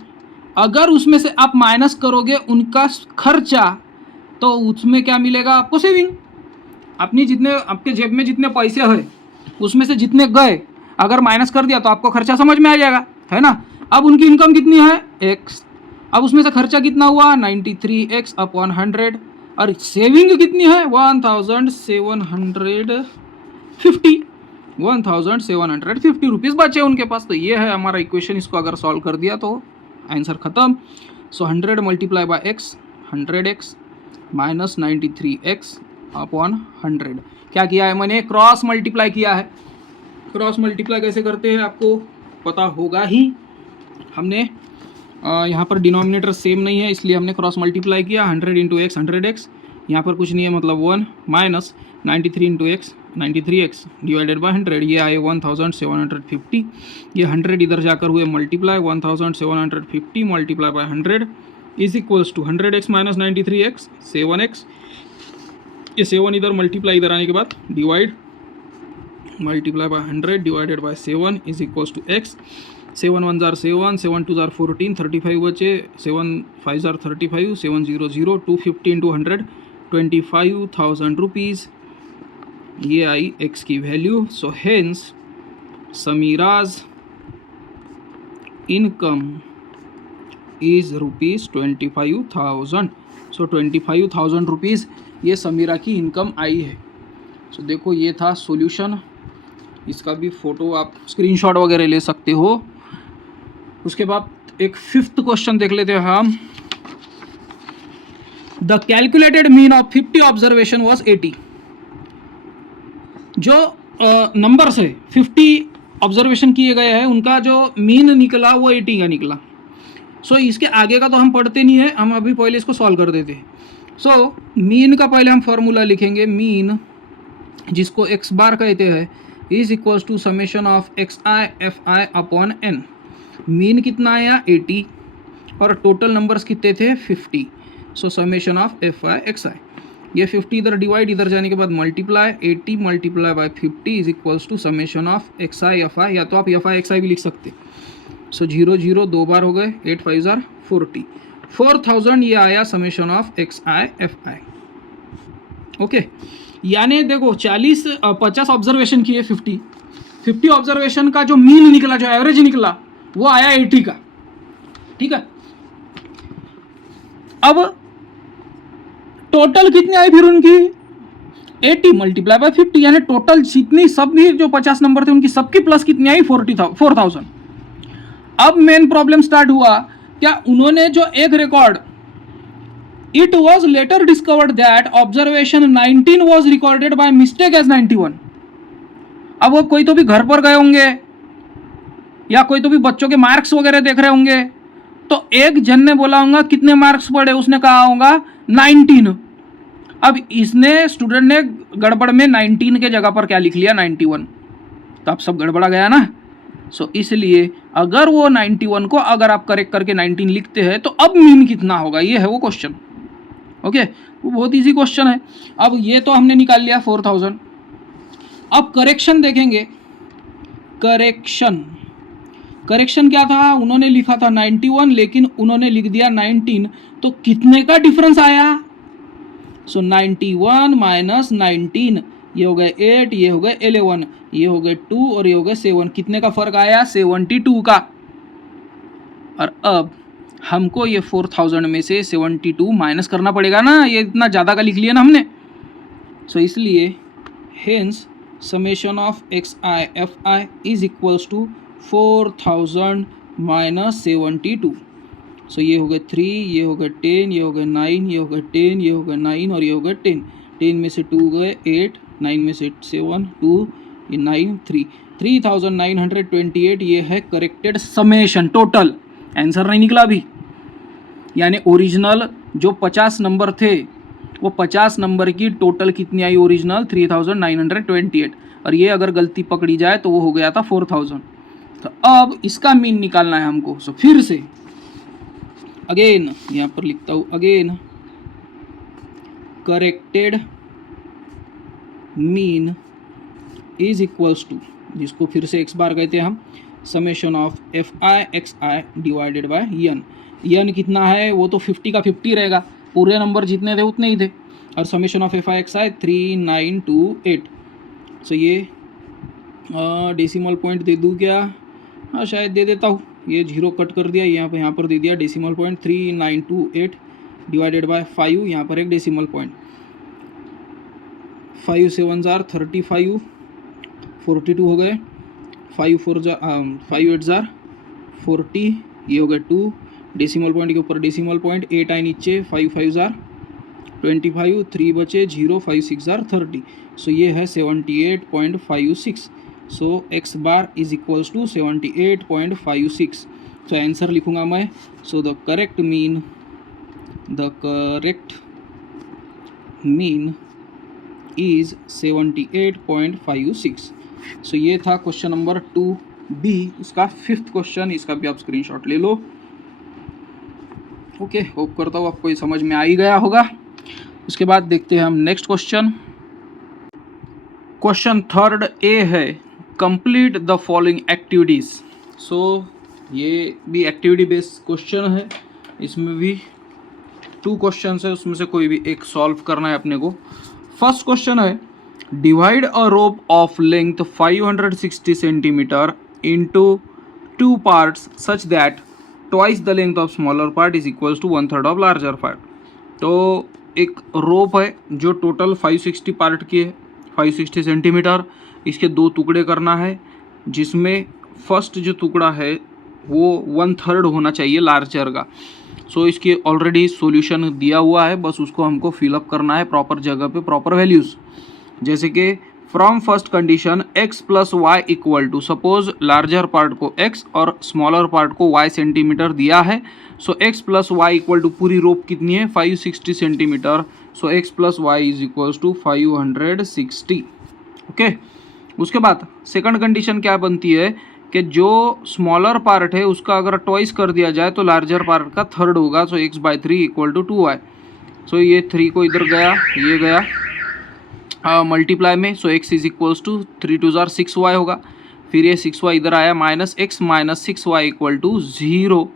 अगर उसमें से आप माइनस करोगे उनका खर्चा, तो उसमें क्या मिलेगा आपको? सेविंग। आपके जेब में जितने पैसे हैं उसमें से जितने गए अगर माइनस कर दिया तो आपको खर्चा समझ में आ जाएगा, है ना। अब उनकी इनकम कितनी है X, अब उसमें से खर्चा कितना हुआ 93X अपॉन 100, और सेविंग कितनी है 1750 रुपीज़ बचे उनके पास। तो ये है हमारा इक्वेशन, इसको अगर सॉल्व कर दिया तो आंसर खत्म। सो 100 multiply by X 100X minus 93X upon 100। क्या किया है मैंने? क्रॉस मल्टीप्लाई किया है। क्रॉस मल्टीप्लाई कैसे करते हैं आपको पता होगा ही। हमने यहाँ पर डिनोमिनेटर सेम नहीं है इसलिए हमने क्रॉस मल्टीप्लाई किया। 100 इंटू एक्स 100x, यहाँ पर कुछ नहीं है मतलब 1 minus 93 into x 93x divided by 100, ये आए 1750। ये 100 इधर जाकर हुए multiply, 1750 multiply by 100 is equals to 100x minus 93x 7x। ये 7 इधर मल्टीप्लाई इधर आने के बाद divide, multiply by 100 divided by 7 is equals to x। 7 1 जार 7, 7 2 जार 14, 35 बचे, 7 5 जार 35, 7 0 0, 250 इंटू 100 25,000 रुपीज़, ये आई x की value. So hence Sameera's income is ₹25,000। So 25,000 rupees ये समीरा की इनकम आई है। सो देखो ये था सॉल्यूशन, इसका भी फ़ोटो आप स्क्रीनशॉट वगैरह ले सकते हो। उसके बाद एक 5th क्वेश्चन देख लेते हैं हम। The calculated mean of 50 observation was 80। जो नंबर्स है 50 ऑब्जर्वेशन किए गए हैं उनका जो मीन निकला वो 80 का निकला। सो इसके आगे का तो हम पढ़ते नहीं है, हम अभी पहले इसको सॉल्व कर देते हैं। सो मीन का पहले हम फॉर्मूला लिखेंगे। मीन जिसको x बार कहते हैं is equals to summation of xi upon n। Mean कितना आया 80 और टोटल नंबर्स कितने थे 50। So summation of fi xi, ये 50 इधर डिवाइड, इधर जाने के बाद multiply, 80 multiply by 50 is equals to summation of xi fi, या तो आप fi xi भी लिख सकते। सो 0 0 2 बार हो गए, 8 5 जार 40, 4000 ये आया summation of xi fi। Okay, यानी देखो 50 ऑब्जर्वेशन किए, 50 ऑब्जर्वेशन का जो मीन निकला, जो एवरेज निकला वो आया 80 का। ठीक है, अब टोटल कितनी आई फिर उनकी 80 मल्टीप्लाई बाय 50, यानी टोटल जितनी सब भी जो 50 नंबर थे उनकी सबकी प्लस कितनी आई 4,000। अब मेन प्रॉब्लम स्टार्ट हुआ, क्या उन्होंने जो एक record it was later discovered that observation 19 was recorded by mistake as 91। अब वो कोई तो भी घर पर गए होंगे या कोई तो भी बच्चों के मार्क्स वगैरह देख रहे होंगे, तो एक जन ने बोला होगा कितने मार्क्स पड़े, उसने कहा होगा 19। अब इसने स्टूडेंट ने गड़बड़ में 19 के जगह पर क्या लिख लिया 91, तो अब सब गड़बड़ा गया ना। सो इसलिए अगर वो 91 को अगर आप करेक्ट करके 19 लिखते हैं तो अब मीन कितना होगा, ये है वो क्वेश्चन। ओके, वो बहुत इजी क्वेश्चन है। अब ये तो हमने निकाल लिया 4000। अब करेक्शन देखेंगे। करेक्शन क्या था, उन्होंने लिखा था 91 लेकिन उन्होंने लिख दिया 19, तो कितने का डिफरेंस आया। सो 91 माइनस 19, ये हो गए 8, ये हो गए 11, ये हो गए 2 और ये हो गए 7। कितने का फर्क आया, 72 का। और अब हमको ये 4000 में से 72 माइनस करना पड़ेगा ना, ये इतना ज़्यादा का लिख लिया ना हमने। सो इसलिए hence summation of x i f i is equals to 4000 minus 72। So ये हो गए 3, ये हो गए 10, ये हो गए 9, ये हो गए 10, ये हो गए 9 और ये हो गए 10। 10 में से 2 गए 8, 9 में से 7, 2, ये 9, 3, 3928 ये है करेक्टेड समेशन टोटल। आंसर नहीं निकला अभी, यानी ओरिजिनल जो 50 नंबर थे वो 50 नंबर की टोटल कितनी आई ओरिजिनल 3928, और ये अगर गलती पकड़ी जाए तो वो हो गया था 4000। तो अब इसका मीन निकालना है हमको। सो फिर से अगेन यहाँ पर लिखता हूँ, again corrected mean is equals to, जिसको फिर से एक्स बार कहते हैं हम, summation of f i x i divided by n. N कितना है, वो तो 50 का 50 रहेगा, पूरे नंबर जितने थे उतने ही थे। और summation of f i x i 3928। So ये डेसिमल पॉइंट दे दूँ क्या, हाँ शायद दे देता हूँ, ये 0 कट कर दिया, यहाँ पर दे दिया डेसिमल पॉइंट 3928 डिवाइडेड बाय 5, यहाँ पर एक डेसिमल पॉइंट। 5 7 जार 35, 42 हो गए, 5 8 जार 40, ये हो गए 2 डेसिमल पॉइंट के ऊपर डेसिमल पॉइंट, 8 आए नीचे, 5 5 जार 25, 3 बचे 0, 5 6 जार 30। सो ये है 78.56। So x bar is equals to 78.56। So answer लिखूंगा मैं। So the correct mean is 78.56। So ये था क्वेश्चन नंबर 2B, इसका 5th क्वेश्चन। इसका भी आप स्क्रीनशॉट ले लो। ओके, होप करता हूँ आपको ये समझ में आ ही गया होगा। उसके बाद देखते हैं हम next question. Question 3rd A है, कंप्लीट द फॉलोइंग एक्टिविटीज़। सो ये भी एक्टिविटी बेस्ड क्वेश्चन है, इसमें भी 2 क्वेश्चन है, उसमें से कोई भी एक सॉल्व करना है अपने को। फर्स्ट क्वेश्चन है, divide a rope of length 560 centimetre into 2 parts such that twice the length of smaller part is equals to 1/3 of larger part. तो एक रोप है जो टोटल 560 पार्ट की है, 560 सेंटीमीटर, इसके 2 टुकड़े करना है, जिसमें फर्स्ट जो टुकड़ा है वो 1/3 होना चाहिए लार्जर का। सो इसके ऑलरेडी सॉल्यूशन दिया हुआ है, बस उसको हमको फिलअप करना है प्रॉपर जगह पे, प्रॉपर वैल्यूज़। जैसे कि from first condition x plus y equal to, suppose larger part को x और स्मॉलर पार्ट को y सेंटीमीटर दिया है। So x plus y equal to पूरी रोप कितनी है 560 centimetre. So x plus y is equals to 560। Okay, उसके बाद सेकंड कंडीशन क्या बनती है कि जो स्मॉलर पार्ट है उसका अगर ट्वाइस कर दिया जाए तो लार्जर पार्ट का 1/3 होगा। सो x/3 इक्वल टू 2y। सो ये 3 को इधर गया, ये गया मल्टीप्लाई में। So x is equals to 3 2 जार 6y होगा, फिर ये 6y इधर आया, minus x minus 6y equal to 0।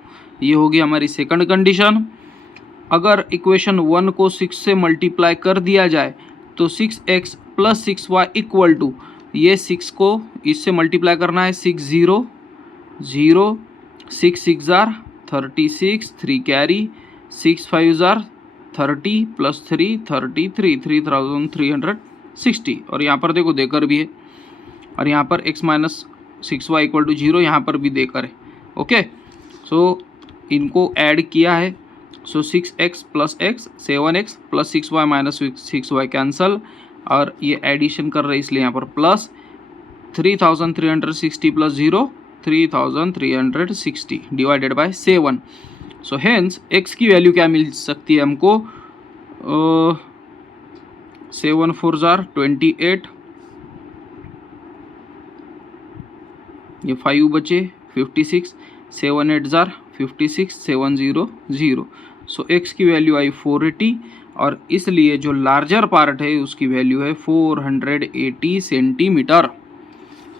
ये होगी हमारी सेकंड कंडीशन। अगर इक्वेशन 1 को 6 से मल्टीप्लाई कर दिया जाए तो 6x plus 6y equal to, ये 6 को इससे मल्टीप्लाई करना है, 6 0 0, 6 6 जार 36, 3 कैरी, 6 5 जार 30 प्लस 3 33, 3360। और यहाँ पर देखो देकर भी है, और यहाँ पर x minus 6y equal to 0 यहाँ पर भी देकर है। ओके, सो इनको ऐड किया है सो 6x plus x 7x plus 6y minus 6y cancel, और ये एडिशन कर रहे हैं इसलिए यहाँ पर plus 3360 plus 0 3360 divided by 7। So hence x की वैल्यू क्या मिल सकती है हमको, 7 4 जार 28, ये 5 बचे 56, 7 8 जार 56 7 0 0। सो x की वैल्यू आई 480, और इसलिए जो लार्जर पार्ट है उसकी वैल्यू है 480 सेंटीमीटर।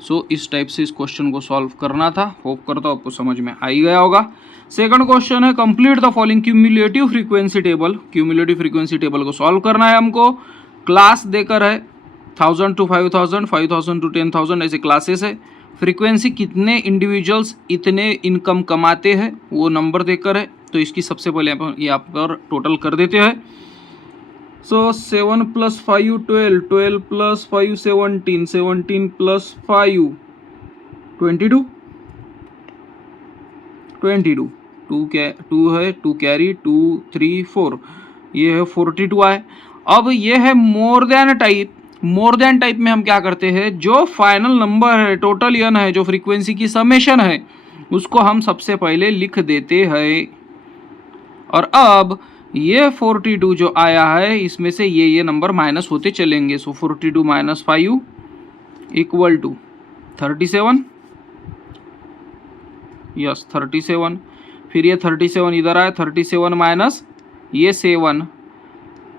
सो इस टाइप से इस क्वेश्चन को सॉल्व करना था। होप करता हूँ आपको समझ में आ ही गया होगा। सेकंड क्वेश्चन है complete the following cumulative frequency table. Cumulative frequency table को सॉल्व करना है हमको। क्लास देकर है 1000 to 5000, 5000 to 10000 ऐसे क्लासेस है। फ्रीक्वेंसी कितने इंडिविजुअल्स इतने इनकम कमाते हैं वो नंबर देकर है। तो इसकी सबसे पहले यहाँ पर टोटल कर देते हैं। सो 7 + 5 12, 12 + 5 17, 17 + 5 22, 22, 2 है 2 कैरी 2 3 4, ये है 42 आए। अब ये है more than type. More than type में हम क्या करते हैं, जो फाइनल नंबर है टोटल यन है जो फ्रीक्वेंसी की समेशन है उसको हम सबसे पहले लिख देते हैं। और अब ये 42 जो आया है इसमें से ये नंबर माइनस होते चलेंगे। सो 42 - 5 = 37, यस 37। फिर ये 37 इधर आया, 37 माइनस ये 7,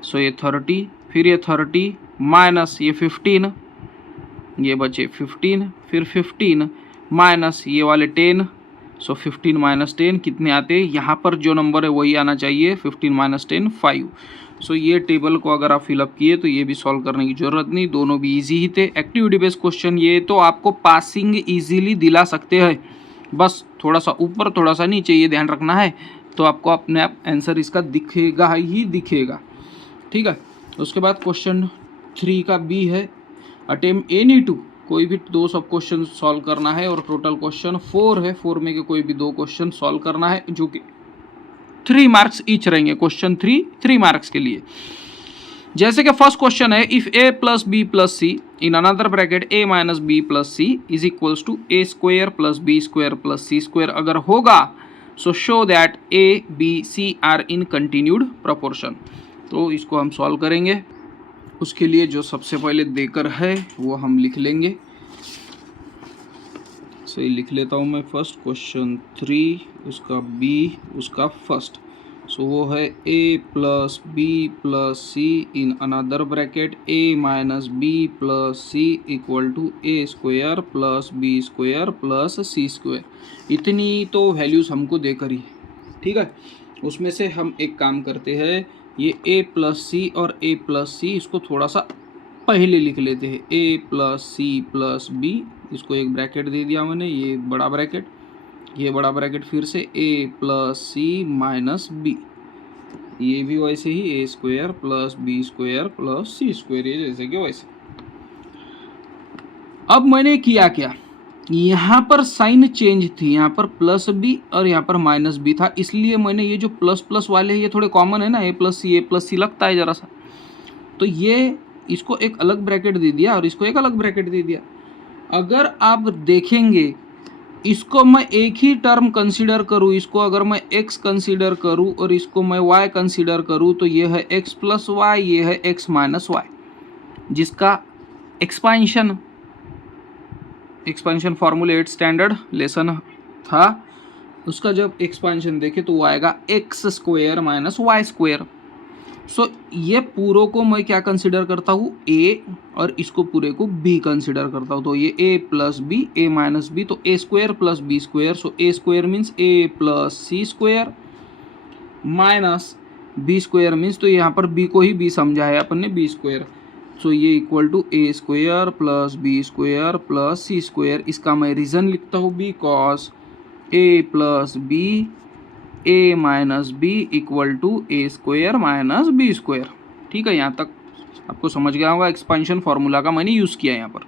सो ये 30, फिर ये 30 माइनस ये 15, ये बचे 15, फिर 15 माइनस ये वाले 10, सो 15 - 10 कितने आते हैं, यहाँ पर जो नंबर है वही आना चाहिए। 15 - 10 5। सो ये टेबल को अगर आप फिलअप किए तो ये भी सॉल्व करने की ज़रूरत नहीं, दोनों भी इजी ही थे। एक्टिविटी बेस्ड क्वेश्चन ये तो आपको पासिंग इजीली दिला सकते हैं, बस थोड़ा सा ऊपर थोड़ा सा नीचे ये ध्यान रखना है तो आपको अपने आप आंसर इसका दिखेगा ही दिखेगा। ठीक है। उसके बाद क्वेश्चन 3 का बी है अटेम्प्ट एनी टू, कोई भी 2 सब क्वेश्चन सॉल्व करना है, और टोटल क्वेश्चन 4 है। 4 में के कोई भी 2 क्वेश्चन सॉल्व करना है जो कि 3 मार्क्स ईच रहेंगे। क्वेश्चन 3 मार्क्स के लिए। जैसे कि फर्स्ट क्वेश्चन है, if a + b + c in another bracket a - b + c is equals to a² + b² + c² अगर होगा so show that a b c are in continued proportion. तो इसको हम सॉल्व करेंगे। उसके लिए जो सबसे पहले देकर है वो हम लिख लेंगे। सो ये लिख लेता हूँ मैं। फर्स्ट क्वेश्चन 3, उसका बी, उसका फर्स्ट। सो वो है a + b + c in another bracket a - b + c = a² + b² + c²। इतनी तो वैल्यूज़ हमको देकर ही, ठीक है। उसमें से हम एक काम करते हैं, ये a + c और a + c इसको थोड़ा सा पहले लिख लेते हैं। a + c + b, इसको एक ब्रैकेट दे दिया मैंने, ये बड़ा ब्रैकेट, ये बड़ा ब्रैकेट, फिर से a + c - b, ये भी वैसे ही a² + b² + c², ये जैसे कि वैसे। अब मैंने किया क्या, यहाँ पर साइन चेंज थी, यहाँ पर +b और यहाँ पर -b था, इसलिए मैंने ये जो प्लस वाले हैं ये थोड़े कॉमन है ना, a + c लगता है ज़रा सा, तो ये इसको एक अलग ब्रैकेट दे दिया और इसको एक अलग ब्रैकेट दे दिया। अगर आप देखेंगे इसको मैं एक ही टर्म कंसीडर करूँ, इसको अगर मैं x कंसीडर करूँ और इसको मैं y कंसीडर करूँ तो ये है x + y, ये है x - y, जिसका एक्सपेंशन फार्मूला 8 स्टैंडर्ड लेसन था, उसका जब एक्सपेंशन देखे तो वो आएगा x² - y²। सो ये पूरों को मैं क्या कंसिडर करता हूँ, a, और इसको पूरे को b कंसिडर करता हूँ। तो ये a + b, a - b, तो a² + b²। So a² means a + c² - b² means, तो यहाँ पर b को ही b समझा है अपन ने, b²। सो ये = a² + b² + c²। इसका मैं रीज़न लिखता हूँ because a + b a - b = a² - b²। ठीक है, यहाँ तक आपको समझ गया होगा। एक्सपेंशन फार्मूला का मैंने यूज़ किया यहाँ पर।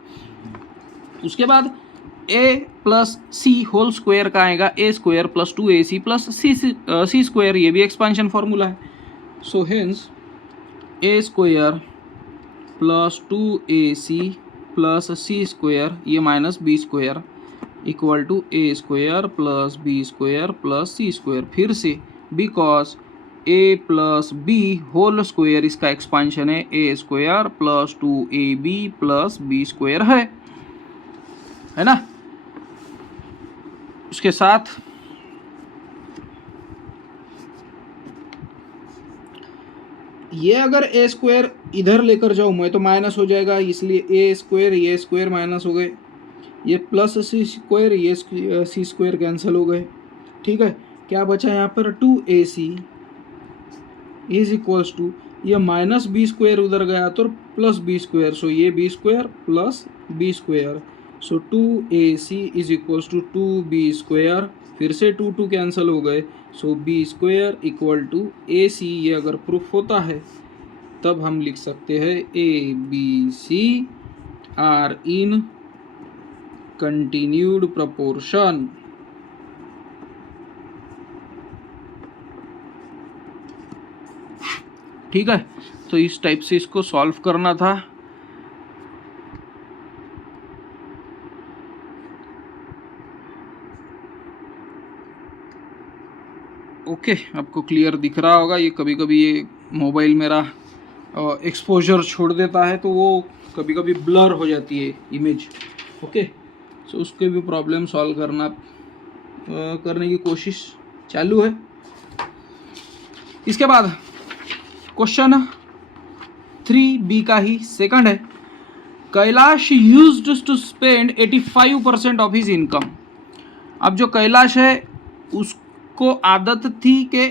उसके बाद a plus c whole square का आएगा a square plus 2ac plus c square, ये भी एक्सपांशन फॉर्मूला है। So hence a square plus 2ac plus c square ये minus b square equal to a square plus b square plus c square. फिर से because a plus b whole square इसका expansion है a square plus 2ab plus b square है ना। उसके साथ ये अगर ए स्क्वायर इधर लेकर जाऊं मैं तो माइनस हो जाएगा, इसलिए ए स्क्वायर ये स्क्वायर माइनस हो गए, ये प्लस सी स्क्वायर ये सी स्क्वायर कैंसिल हो गए। ठीक है, क्या बचा यहाँ पर 2ac इज इक्वल्स टू ये माइनस बी स्क्वायर उधर गया तो प्लस बी स्क्वायर, सो ये b square plus b square, so 2ac is equals to 2b square, फिर से 2 कैंसिल हो गए, so b square equal to ac। ये अगर प्रूफ होता है तब हम लिख सकते हैं a B C are in continued proportion. ठीक है, तो इस टाइप से इसको सॉल्व करना था। ओके, आपको क्लियर दिख रहा होगा। ये कभी कभी ये मोबाइल मेरा एक्सपोजर छोड़ देता है तो वो कभी कभी ब्लर हो जाती है इमेज। ओके, सो उसके भी प्रॉब्लम सॉल्व करने की कोशिश चालू है। इसके बाद क्वेश्चन 3b का ही सेकंड है, Kailash used to spend 85% of his income. अब जो कैलाश है उसको आदत थी कि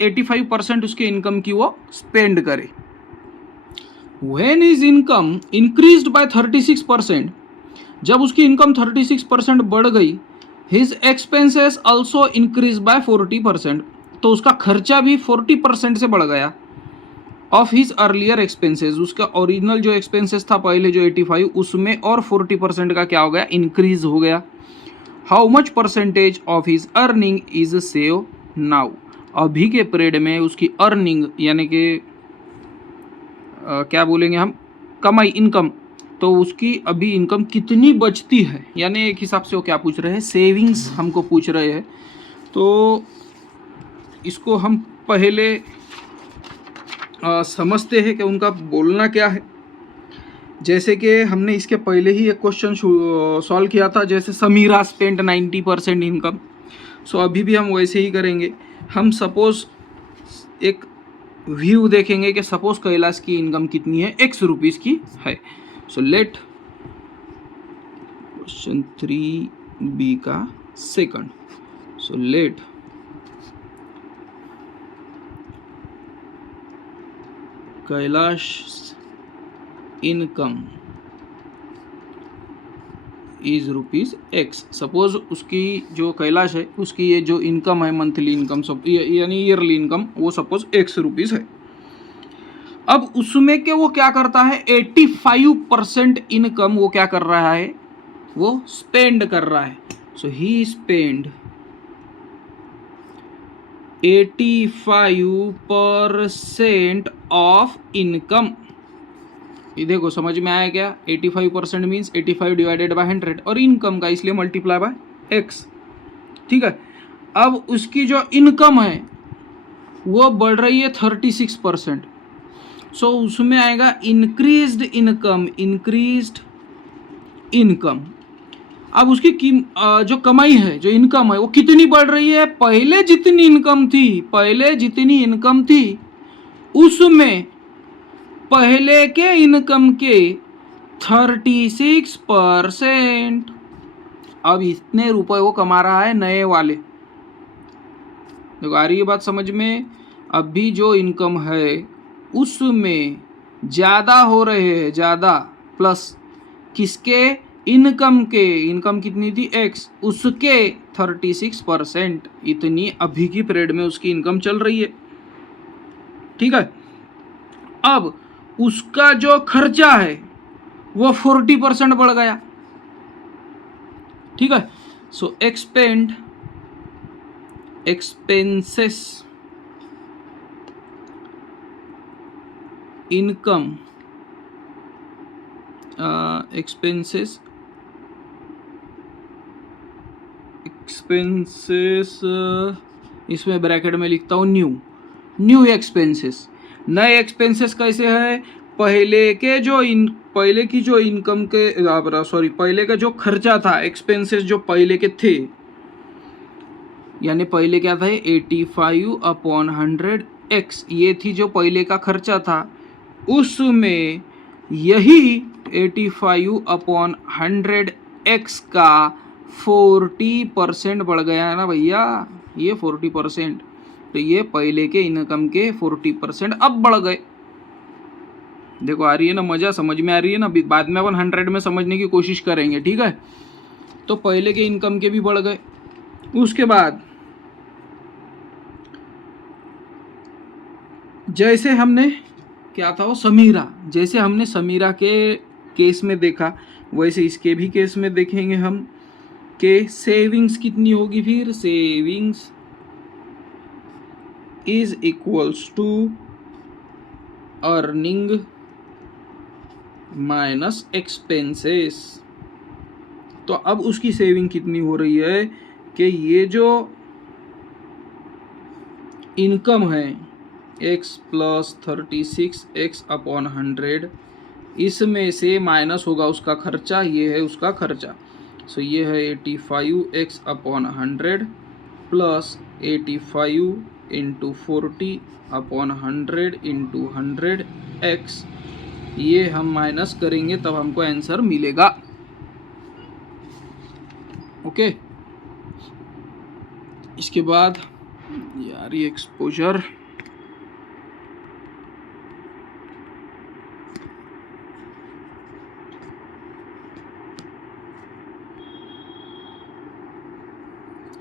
85% उसके इनकम की वो स्पेंड करे। When his income increased by 36%, जब उसकी इनकम 36% बढ़ गई, his expenses also increase by 40%, तो उसका खर्चा भी 40% से बढ़ गया। ऑफ हिज अर्लियर एक्सपेंसेस, उसका ओरिजिनल जो एक्सपेंसेस था पहले जो 85 उसमें और 40% का क्या हो गया, इंक्रीज हो गया। How much percentage of his earning is save now, अभी के पीरियड में उसकी अर्निंग यानी कि क्या बोलेंगे हम, कमाई, इनकम, तो उसकी अभी इनकम कितनी बचती है, यानी एक हिसाब से वो क्या पूछ रहे हैं, सेविंग्स हमको पूछ रहे हैं। तो इसको हम पहले समझते हैं कि उनका बोलना क्या है। जैसे कि हमने इसके पहले ही एक क्वेश्चन सॉल्व किया था, जैसे समीरा स्पेंड 90% इनकम। सो अभी भी हम वैसे ही करेंगे। हम सपोज एक व्यू देखेंगे कि सपोज कैलाश की इनकम कितनी है, x रुपीज़ की है। सो लेट क्वेश्चन 3b का second, so let Kailash income is rupees x. Suppose उसकी जो कैलाश है उसकी ये जो इनकम है मंथली इनकम सब यानी ईयरली इनकम वो सपोज x रुपीज़ है। अब उसमें के वो क्या करता है, 85% इनकम वो क्या कर रहा है, वो स्पेंड कर रहा है। सो ही स्पेंड 85% ऑफ इनकम। ये देखो समझ में आया क्या, 85% मीन्स 85 डिवाइडेड बाय 100 और इनकम का इसलिए मल्टीप्लाई बाय x। ठीक है, अब उसकी जो इनकम है वो बढ़ रही है 36%। सो उसमें आएगा इंक्रीज्ड इनकम, इंक्रीज्ड इनकम। अब उसकी जो कमाई है, जो इनकम है वो कितनी बढ़ रही है, पहले जितनी इनकम थी उसमें पहले के इनकम के 36%। अब इतने रुपए वो कमा रहा है नए वाले। देखो आ रही है बात समझ में। अभी जो इनकम है उसमें ज़्यादा हो रहे हैं, ज़्यादा प्लस किसके, इनकम के। इनकम कितनी थी x, उसके 36%। इतनी अभी की पीरियड में उसकी इनकम चल रही है। ठीक है, अब उसका जो खर्चा है वो 40% बढ़ गया। ठीक है। सो एक्सपेंसेस इनकम एक्सपेंसेस इसमें ब्रैकेट में लिखता हूँ न्यू एक्सपेंसेस। नए एक्सपेंसेस कैसे है, पहले की जो इनकम के पहले का जो खर्चा था, एक्सपेंसेस जो पहले के थे, यानी पहले क्या था 85/100x, ये थी जो पहले का खर्चा था, उसमें यही 85/100x का 40% बढ़ गया है ना भैया, ये 40%, तो ये पहले के इनकम के 40% अब बढ़ गए। देखो आ रही है ना मजा, समझ में आ रही है ना, बाद में अपन 100 में समझने की कोशिश करेंगे, ठीक है। तो पहले के इनकम के भी बढ़ गए। उसके बाद जैसे हमने क्या था वो समीरा, जैसे हमने समीरा के केस में देखा, वैसे इसके भी केस में देखेंगे हम कि सेविंग्स कितनी होगी। फिर savings is equals to earning minus expenses. तो अब उसकी सेविंग कितनी हो रही है कि ये जो इनकम है x + 36x/100, इसमें से माइनस होगा उसका खर्चा, ये है उसका खर्चा। सो ये है 85x/100 प्लस 85 × 40/100 × 100x, ये हम माइनस करेंगे तब हमको आंसर मिलेगा। ओके, इसके बाद यार ये एक्सपोजर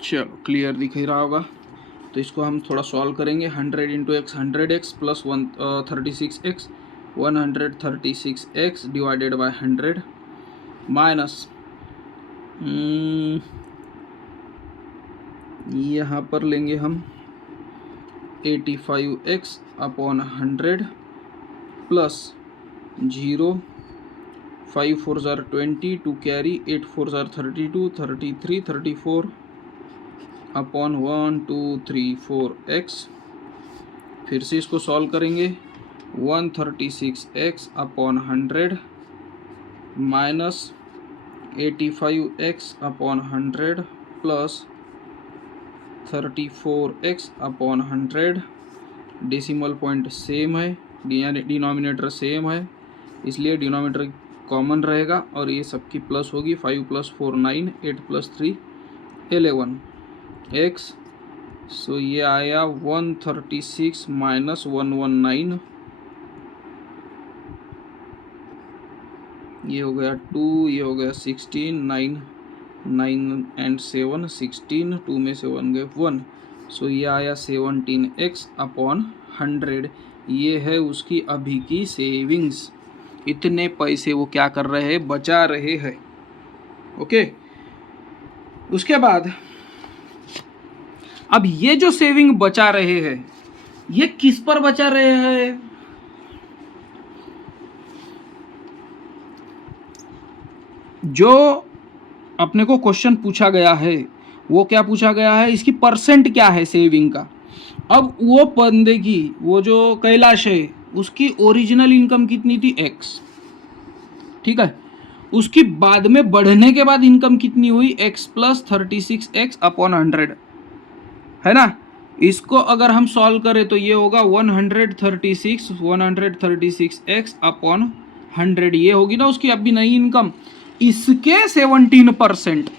चलो क्लियर दिख ही रहा होगा। तो इसको हम थोड़ा सॉल्व करेंगे। 100 × x 100x plus 36x 136x divided by 100 minus यहाँ पर लेंगे हम 85x/100 plus 0, 5 4s are 20 to carry, 8 4s are 32, 33, 34/1, 2, 3, 4x। फिर से इसको सॉल्व करेंगे। 136x/100 minus 85x/100 plus 34x/100। Decimal point same है, डिनोमिनेटर सेम है, इसलिए डिनोमिनेटर कॉमन रहेगा और ये सबकी प्लस होगी। 5 + 4 9, 8 + 3 11 x। सो ये आया 136 माइनस 119, ये हो गया 2, ये हो गया 16, 9 9 and 7 16, 2 में से 1 गए 1। सो ये आया 17x/100। ये है उसकी अभी की सेविंग्स। इतने पैसे वो क्या कर रहे हैं, बचा रहे हैं। ओके, उसके बाद अब ये जो सेविंग बचा रहे हैं, ये किस पर बचा रहे हैं, जो अपने को क्वेश्चन पूछा गया है वो क्या पूछा गया है, इसकी परसेंट क्या है सेविंग का। अब वो बंदे की, वो जो कैलाश है, उसकी ओरिजिनल इनकम कितनी थी x, ठीक है। उसकी बाद में बढ़ने के बाद इनकम कितनी हुई x + 36x/100, है ना। इसको अगर हम सॉल्व करें तो ये होगा 136x/100, ये होगी ना उसकी अभी नई इनकम, इसके 17%।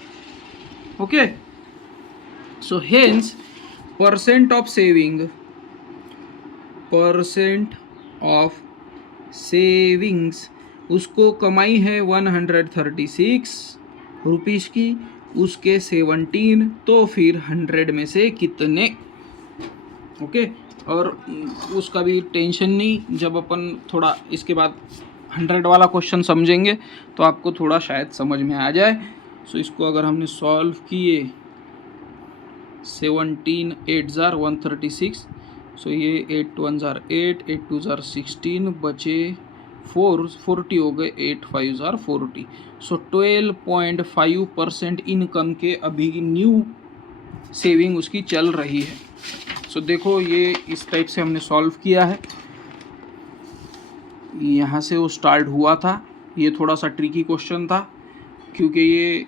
Okay, so hence percent of savings, उसको कमाई है 136 रुपीज़ की, उसके 17, तो फिर 100 में से कितने। ओके, और उसका भी टेंशन नहीं, जब अपन थोड़ा इसके बाद 100 वाला क्वेश्चन समझेंगे तो आपको थोड़ा शायद समझ में आ जाए। सो इसको अगर हमने सॉल्व किए 17 8 जार 136, सो ये 8 1 जार 8 8 2 जार 16 बचे 4 40 हो गए 8 5 जार 40। सो 12.5% इनकम के अभी न्यू सेविंग उसकी चल रही है। सो देखो ये इस टाइप से हमने सॉल्व किया है। यहाँ से वो स्टार्ट हुआ था। ये थोड़ा सा ट्रिकी क्वेश्चन था क्योंकि ये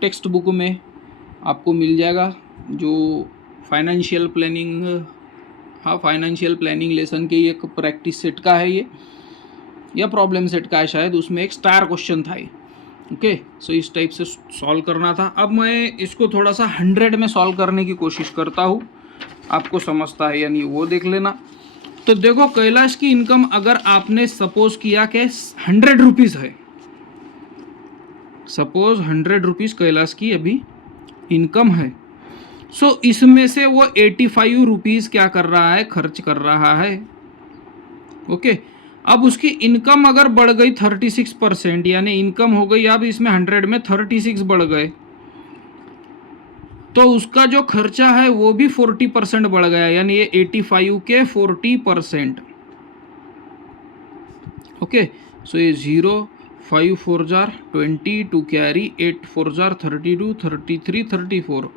टेक्स्ट बुक में आपको मिल जाएगा जो फाइनेंशियल प्लानिंग, हाँ फाइनेंशियल प्लानिंग लेसन के एक प्रैक्टिस सेट का है ये, या प्रॉब्लम सेट का है शायद, उसमें एक स्टार क्वेश्चन था ये। ओके, सो इस टाइप से सॉल्व करना था। अब मैं इसको थोड़ा सा 100 में सॉल्व करने की कोशिश करता हूँ, आपको समझता है या नहीं वो देख लेना। तो देखो कैलाश की इनकम अगर आपने सपोज किया कि 100 रुपीज़ है, सपोज 100 रुपीज़ कैलाश की अभी इनकम है। सो इसमें से वो 85 रुपीज़ क्या कर रहा है, खर्च कर रहा है। ओके, अब उसकी इनकम अगर बढ़ गई 36%, यानी इनकम हो गई अब इसमें 100 में 36 बढ़ गए, तो उसका जो खर्चा है वो भी 40% बढ़ गया, यानी ये 85 के 40%। ओके, सो ये 0 5 4 जार 20 2 कैरी 8 4 जार 32 33 34,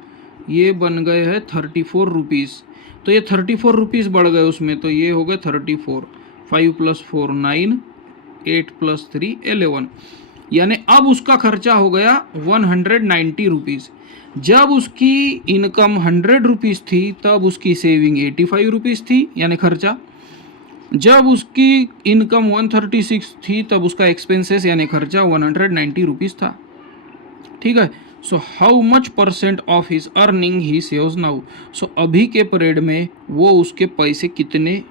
ये बन गए हैं 34 रुपीज़। तो ये 34 रुपीज़ बढ़ गए उसमें, तो ये हो गए 34। 5 + 4 9, 8 + 3 11, यानी अब उसका खर्चा हो गया 190 रुपीज़। जब उसकी इनकम 100 रुपीज़ थी तब उसकी सेविंग 85 रुपीज़ थी, यानी खर्चा। जब उसकी इनकम 136 थी तब उसका एक्सपेंसेस यानी खर्चा 190 रुपीज़ था। ठीक है, so how much percent of his earning he saves now. So अभी के पीरियड में वो उसके पैसे कितने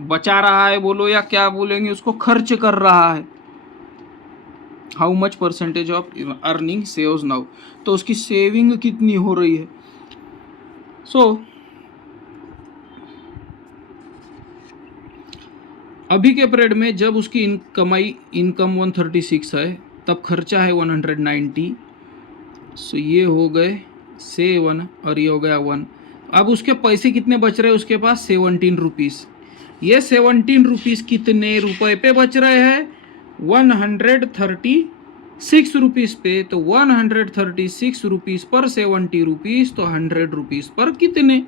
बचा रहा है, बोलो या क्या बोलेंगे, उसको खर्च कर रहा है। How much percentage of earning saves now, तो उसकी सेविंग कितनी हो रही है। सो अभी के पीरियड में जब उसकी इनकम 136 है तब खर्चा है 190। सो ये हो गए 7 और ये हो गया 1। अब उसके पैसे कितने बच रहे हैं उसके पास, 17 रुपीज़। ये 17 रुपीज़ कितने रुपए पे बच रहे हैं, 136 रुपीज़ पे। तो 136 रुपीज़ पर 70 रुपीज़, तो 100 रुपीज़ पर कितने।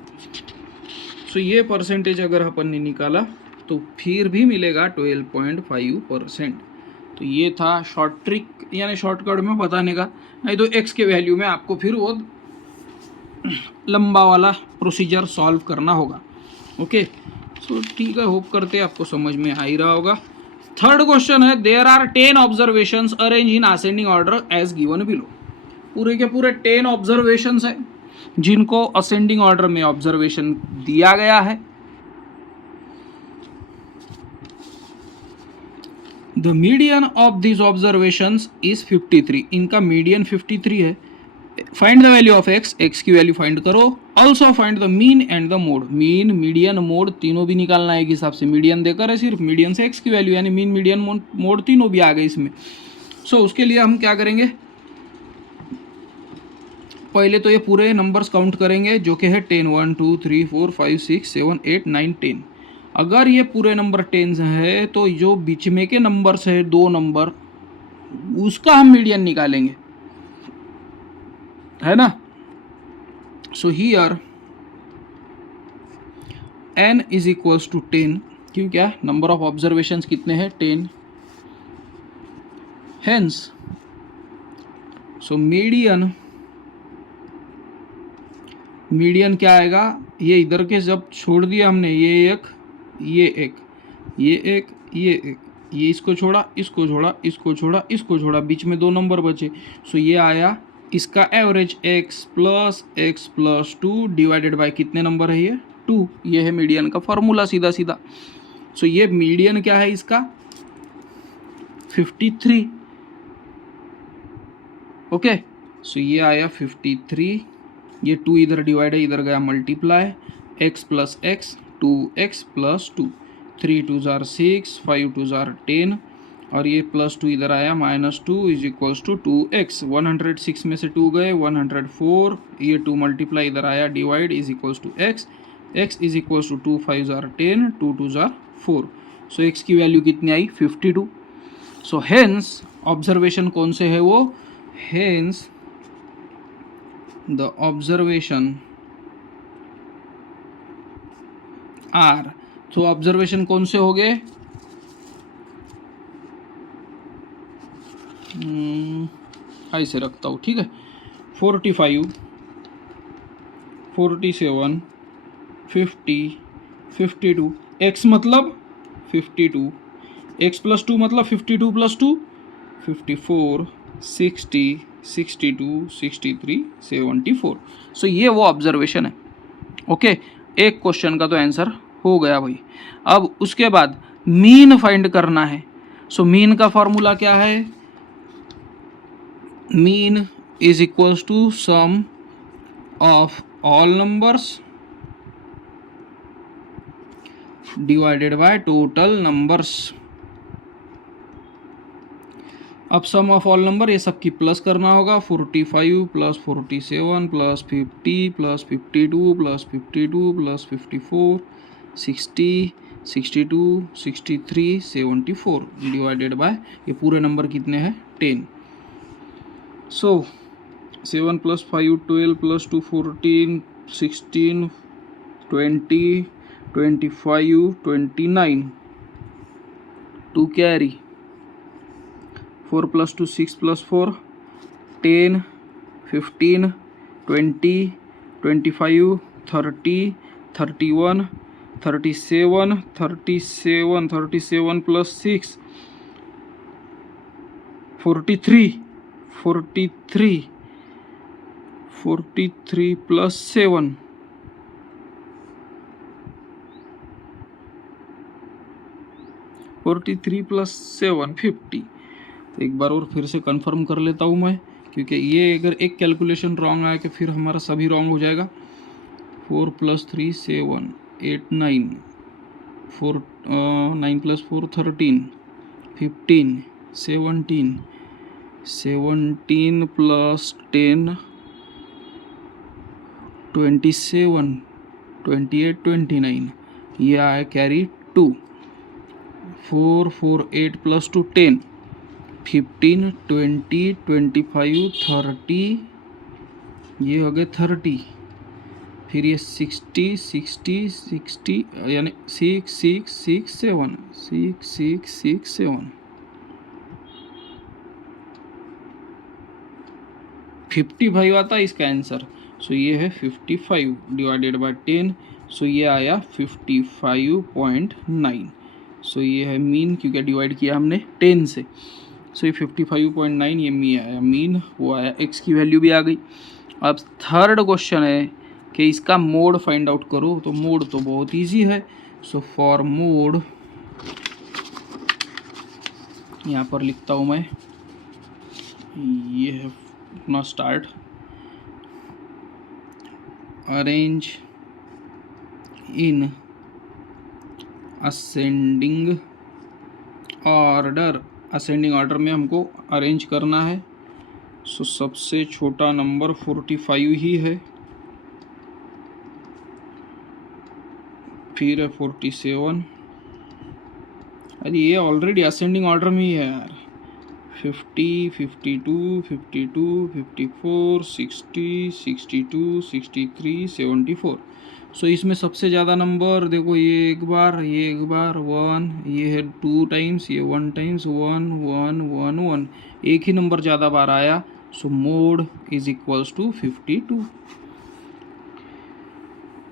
सो ये परसेंटेज अगर अपन ने निकाला तो फिर भी मिलेगा 12.5%। तो ये था शॉर्ट ट्रिक, यानी शॉर्टकट में बताने का। नहीं तो एक्स के वैल्यू में आपको फिर वो लंबा वाला प्रोसीजर सॉल्व करना होगा। ओके, सो ठीक है, होप करते आपको समझ में आ ही रहा होगा। थर्ड क्वेश्चन है, there are 10 observations arrange in ascending order as given below. पूरे के पूरे 10 ऑब्जर्वेशंस है जिनको असेंडिंग ऑर्डर में ऑब्जर्वेशन दिया गया है। The median of this observations is 53, इनका मीडियन 53 है। Find the value of x, x की वैल्यू फाइंड करो। Also find the mean and the mode, mean median mode तीनों भी निकालना है एक हिसाब से। मीडियन देकर है सिर्फ, मीडियन से एक्स की वैल्यू, यानी मीन मीडियन मोड तीनों भी आ गए इसमें। सो उसके लिए हम क्या करेंगे, पहले तो ये पूरे नंबर्स काउंट करेंगे जो कि है 10 1 2 3 4 5 6 7 8 9 10। अगर ये पूरे नंबर 10 है तो जो बीच में के नंबर्स है 2 नंबर, उसका हम मीडियन निकालेंगे, है ना। So here n is equals to 10, क्यों, क्या नंबर ऑफ ऑब्जर्वेशंस कितने हैं, 10। हेंस सो मीडियन क्या आएगा, ये इधर के जब छोड़ दिया हमने, ये एक ये एक ये एक ये एक, ये इसको छोड़ा इसको छोड़ा इसको छोड़ा इसको छोड़ा, बीच में 2 नंबर बचे। सो ये आया इसका एवरेज x + 2 डिवाइडेड बाय कितने नंबर है, ये 2। ये है मीडियन का फॉर्मूला सीधा सीधा। सो ये मीडियन क्या है इसका, 53। ओके, सो ये आया 53, ये 2 इधर डिवाइड है, इधर गया मल्टीप्लाई, x + x 2x + 2, 3 2 जार 6 5 2 जार 10 और ये +2 इधर आया, -2 इज इक्वल्स टू 2x। 106 में से 2 गए, 104, ये 2 मल्टीप्लाई इधर आया, divide is equals to x। x is equals to 2 5 जार 10, 2 2 जार 4। सो x की वैल्यू कितनी आई? 52। सो हेंस ऑब्जर्वेशन कौन से है वो? Hence the observation are. तो ऑब्जर्वेशन कौन से हो गए? ऐसे रखता हूँ, ठीक है। 45, 47, 50, 52। x मतलब 52, x + 2 मतलब 52 + 2 54, 60, 62, 63, 74। सो ये वो ऑब्जर्वेशन है। ओके, एक क्वेश्चन का तो आंसर हो गया भाई। अब उसके बाद मीन फाइंड करना है। सो मीन का फॉर्मूला क्या है? Mean is equals to sum of all numbers divided by total numbers. अब सम ऑफ ऑल नंबर ये सब की प्लस करना होगा। 45 + 47 + 50 + 52 + 52 + 54, 60, 62, 63, 74 डिवाइडेड बाय ये पूरे नंबर कितने हैं? 10। सो 7 + 5 12 + 2 14, 16, 20, 25, 29, 2 कैरी, 4 + 2 6 + 4 10, 15, 20, 25, 30, 31, 37, 37, 37 + 6 43, 43, 43 + 7 43 + 7 50। तो एक बार और फिर से कंफर्म कर लेता हूँ मैं, क्योंकि ये अगर एक कैलकुलेशन रॉन्ग आया कि फिर हमारा सभी रॉन्ग हो जाएगा। 4 + 3 7 8 9 4 9 + 4 13 15 17 17 + 10 27 28 29, ये आया कैरी 2। 4 4 8 + 2 10 15 20 25 30, ये हो गए 30। फिर ये 60 60 60 यानी 6 6 6 7 6 6 6 7 55 आता है इसका आंसर। सो ये है 55 डिवाइडेड बाय 10। सो ये आया 55.9। सो ये है मीन, क्योंकि डिवाइड किया हमने 10 से। सो ये 55.9 ये मी आया मीन, वो आया। एक्स की वैल्यू भी आ गई। अब थर्ड क्वेश्चन है कि इसका मोड फाइंड आउट करो। तो मोड तो बहुत इजी है। सो फॉर मोड यहाँ पर लिखता हूँ मैं, ये है अपना start. Arrange in ascending order. Ascending order में हमको अरेंज करना है। सो सबसे छोटा नंबर 45 ही है, फिर है 47। अरे ये ऑलरेडी असेंडिंग ऑर्डर में ही है यार। 50 52 52 54 60 62 63 74। सो इसमें सबसे ज़्यादा नंबर देखो, ये एक बार 1, ये है 2 टाइम्स, ये 1 टाइम्स 1 1 1 1, एक ही नंबर ज़्यादा बार आया। So mode is equals to 52।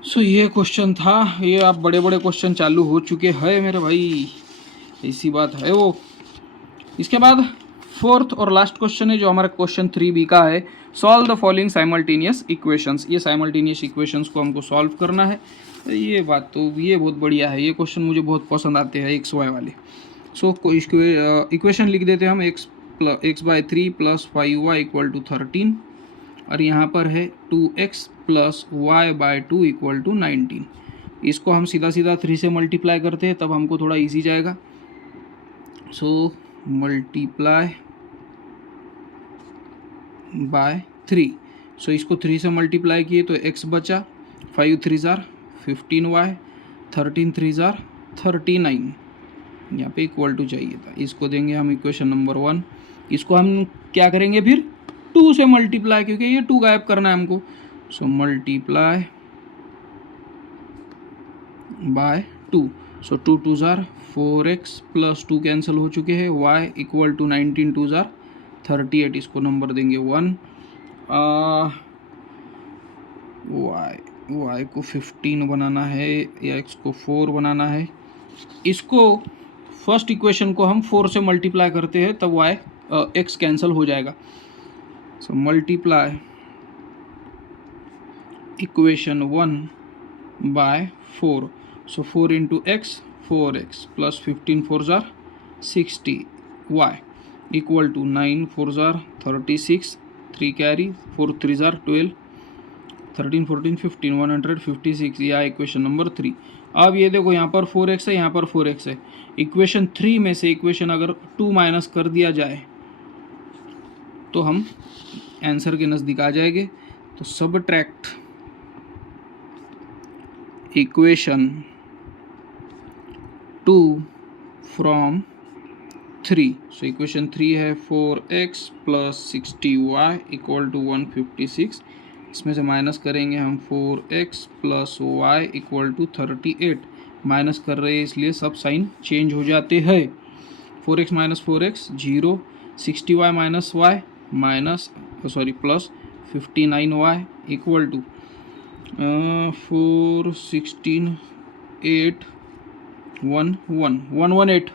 So ये क्वेश्चन था। ये आप बड़े बड़े क्वेश्चन चालू हो चुके हैं मेरे भाई, ऐसी बात है वो। इसके बाद फोर्थ और लास्ट क्वेश्चन है जो हमारा क्वेश्चन 3B का है। Solve the following simultaneous equations. ये साइमल्टेनियस इक्वेशंस को हमको सॉल्व करना है। ये बात तो ये बहुत बढ़िया है, ये क्वेश्चन मुझे बहुत पसंद आते हैं एक्स वाई वाले। सो इक्वेशन लिख देते हैं हम। x/3 + 5y = 13, और यहाँ पर है 2x + y/2 = 19। इसको हम सीधा सीधा 3 से मल्टीप्लाई करते हैं, तब हमको थोड़ा ईजी जाएगा। So multiply by 3। सो इसको 3 से मल्टीप्लाई किए तो x बचा, 5 3 जार 15y, 13 3 जार 39, यहाँ पे इक्वल टू चाहिए था। इसको देंगे हम इक्वेशन नंबर 1। इसको हम क्या करेंगे फिर 2 से मल्टीप्लाई, क्योंकि ये 2 गायब करना है हमको। So multiply by 2। So 2 2 jar 4x plus 2 cancel हो चुके हैं, y इक्वल टू 19 2 जार 38। इसको नंबर देंगे 1। y को 15 बनाना है या x को 4 बनाना है। इसको फर्स्ट इक्वेशन को हम 4 से मल्टीप्लाई करते हैं तब x कैंसिल हो जाएगा। So multiply equation 1 by 4। So 4 into x 4x plus 15 4 जार 60, y इक्वल टू 9 4 जार 36, 3 कैरी 4 3 जार 12, 13 14 15 156, या इक्वेशन नंबर 3। अब ये देखो यहाँ पर 4x है, यहाँ पर 4x है। इक्वेशन 3 में से इक्वेशन अगर 2 माइनस कर दिया जाए तो हम आंसर के नज़दीक आ जाएंगे। तो subtract equation 2 from 3। So equation 3 है 4x plus 60y equal to 156। इसमें से माइनस करेंगे हम 4x plus y equal to 38। Minus कर रहे हैं इसलिए सब साइन चेंज हो जाते हैं। 4x minus 4x 0, 60y minus y minus plus 59y equal to 4 16 8 1 1 118।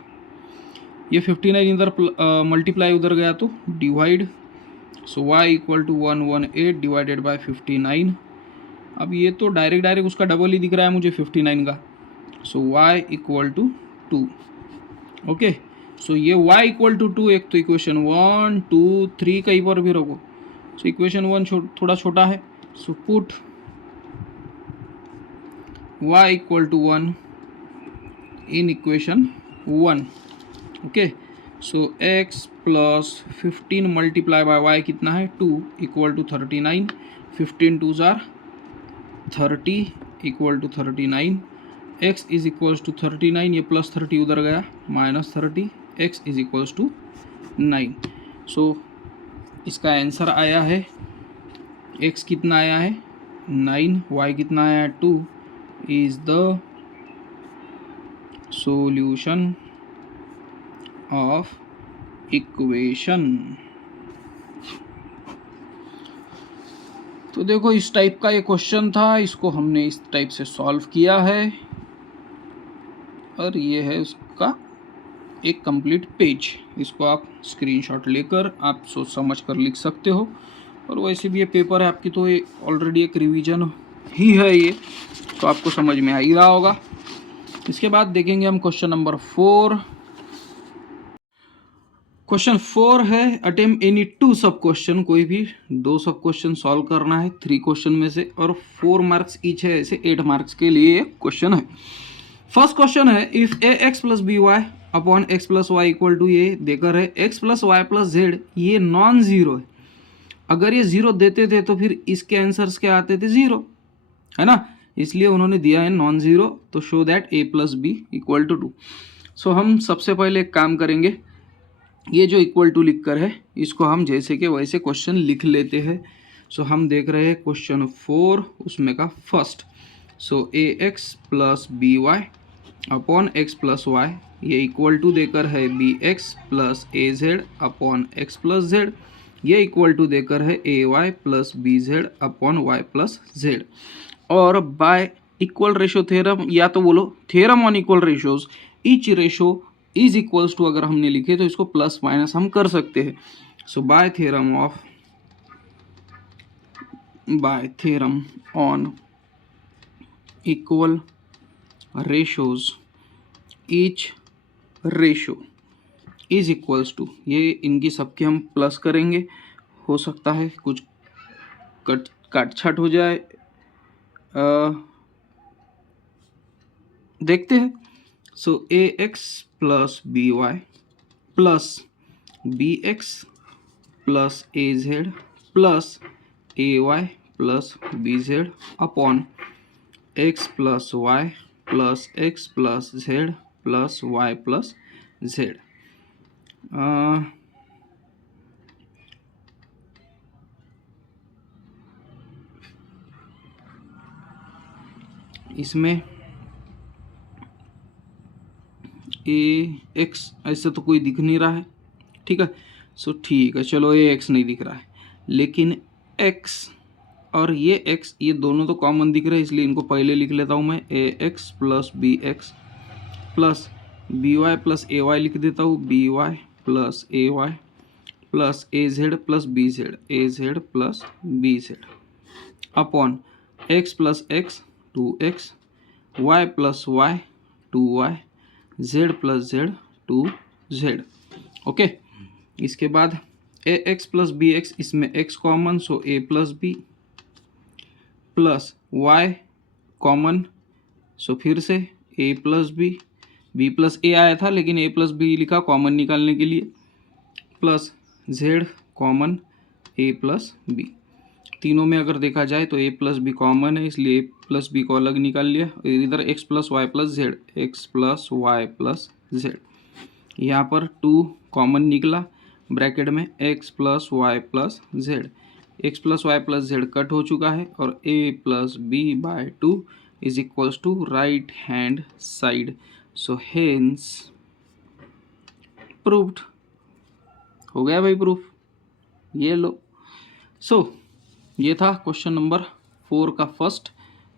ये 59 इधर मल्टीप्लाई उधर गया तो divide. So y equal to 118 divided by 59। अब ये तो डायरेक्ट उसका डबल ही दिख रहा है मुझे 59 का। सो y इक्वल टू 2। ओके, सो ये y इक्वल टू 2 एक तो इक्वेशन 1 2 3 कहीं पर भी रखो। सो इक्वेशन 1 थोड़ा छोटा है। So put y equal to 1 in equation 1। Okay, so x plus 15 multiply by y कितना है 2 इक्वल टू 39। 15 2 जार 30 equal to 39। x is equals to 39, ये प्लस 30 उधर गया minus 30, x is equals to 9। So इसका आंसर आया है, x कितना आया है 9, y कितना आया है 2 is the solution of equation. तो देखो इस टाइप का ये क्वेश्चन था, इसको हमने इस टाइप से सॉल्व किया है और ये है उसका एक कंप्लीट पेज। इसको आप स्क्रीनशॉट लेकर आप सोच समझ कर लिख सकते हो। और वैसे भी ये पेपर है आपकी, तो ये ऑलरेडी एक रिवीजन ही है ये, तो आपको समझ में आ ही रहा होगा। इसके बाद देखेंगे हम क्वेश्चन नंबर 4। क्वेश्चन 4 है अटेम्प्ट एनी 2 सब क्वेश्चन, कोई भी 2 सब क्वेश्चन सॉल्व करना है 3 क्वेश्चन में से, और 4 मार्क्स ईच है, ऐसे 8 मार्क्स के लिए ये क्वेश्चन है। फर्स्ट क्वेश्चन है if a x plus b y upon x plus y equal to, ये देकर है x plus y plus z, ये नॉन जीरो है। अगर ये जीरो देते थे तो फिर इसके आंसर्स क्या आते थे 0, है ना, इसलिए उन्होंने दिया है नॉन जीरो। तो show that a plus b equal to 2। So हम सबसे पहले एक काम करेंगे, ये जो इक्वल टू लिख कर है इसको हम जैसे कि वैसे क्वेश्चन लिख लेते हैं। सो हम देख रहे हैं क्वेश्चन 4, उसमें का first. So a x plus b y upon x plus y, ये इक्वल टू देकर है b x plus a z upon x plus z, ये इक्वल टू देकर है a y plus b z upon y plus z. और by equal ratio theorem, या तो बोलो theorem on equal ratios, each ratio is equals to, अगर हमने लिखे तो इसको प्लस माइनस हम कर सकते हैं। So by theorem on equal ratios each ratio is equals to, ये इनकी सबके हम प्लस करेंगे। हो सकता है कुछ काट छाट हो जाए, देखते हैं। So a x plus b y plus b x plus a z plus a y plus b z upon x plus y plus x plus z plus y plus z. इसमें ए एक्स ऐसे तो कोई दिख नहीं रहा है, ठीक है। सो ठीक है, चलो ए एक्स नहीं दिख रहा है, लेकिन एक्स और ये एक्स ये दोनों तो कॉमन दिख रहे हैं, इसलिए इनको पहले लिख लेता हूँ मैं। A x plus b x plus b y plus a y लिख देता हूँ। B y plus a y plus a z plus b z, a z plus b z upon x plus x 2x, y plus y 2y, z plus z 2z। Okay, इसके बाद a x plus b x, इसमें x common, so a plus b plus y common, so फिर से a plus B, b plus a आया था लेकिन a plus b लिखा common निकालने के लिए, plus z common a plus b. तीनों में अगर देखा जाए तो a प्लस बी कॉमन है, इसलिए a प्लस बी को अलग निकाल लिया। इधर x plus y plus z, x plus y plus z, यहाँ पर 2 कॉमन निकला, ब्रैकेट में x plus y plus z, x plus y plus z cut हो चुका है और a plus b by 2 is equals to right hand side, so hence proved. हो गया भाई प्रूफ, ये लो। सो ये था क्वेश्चन नंबर 4 का फर्स्ट।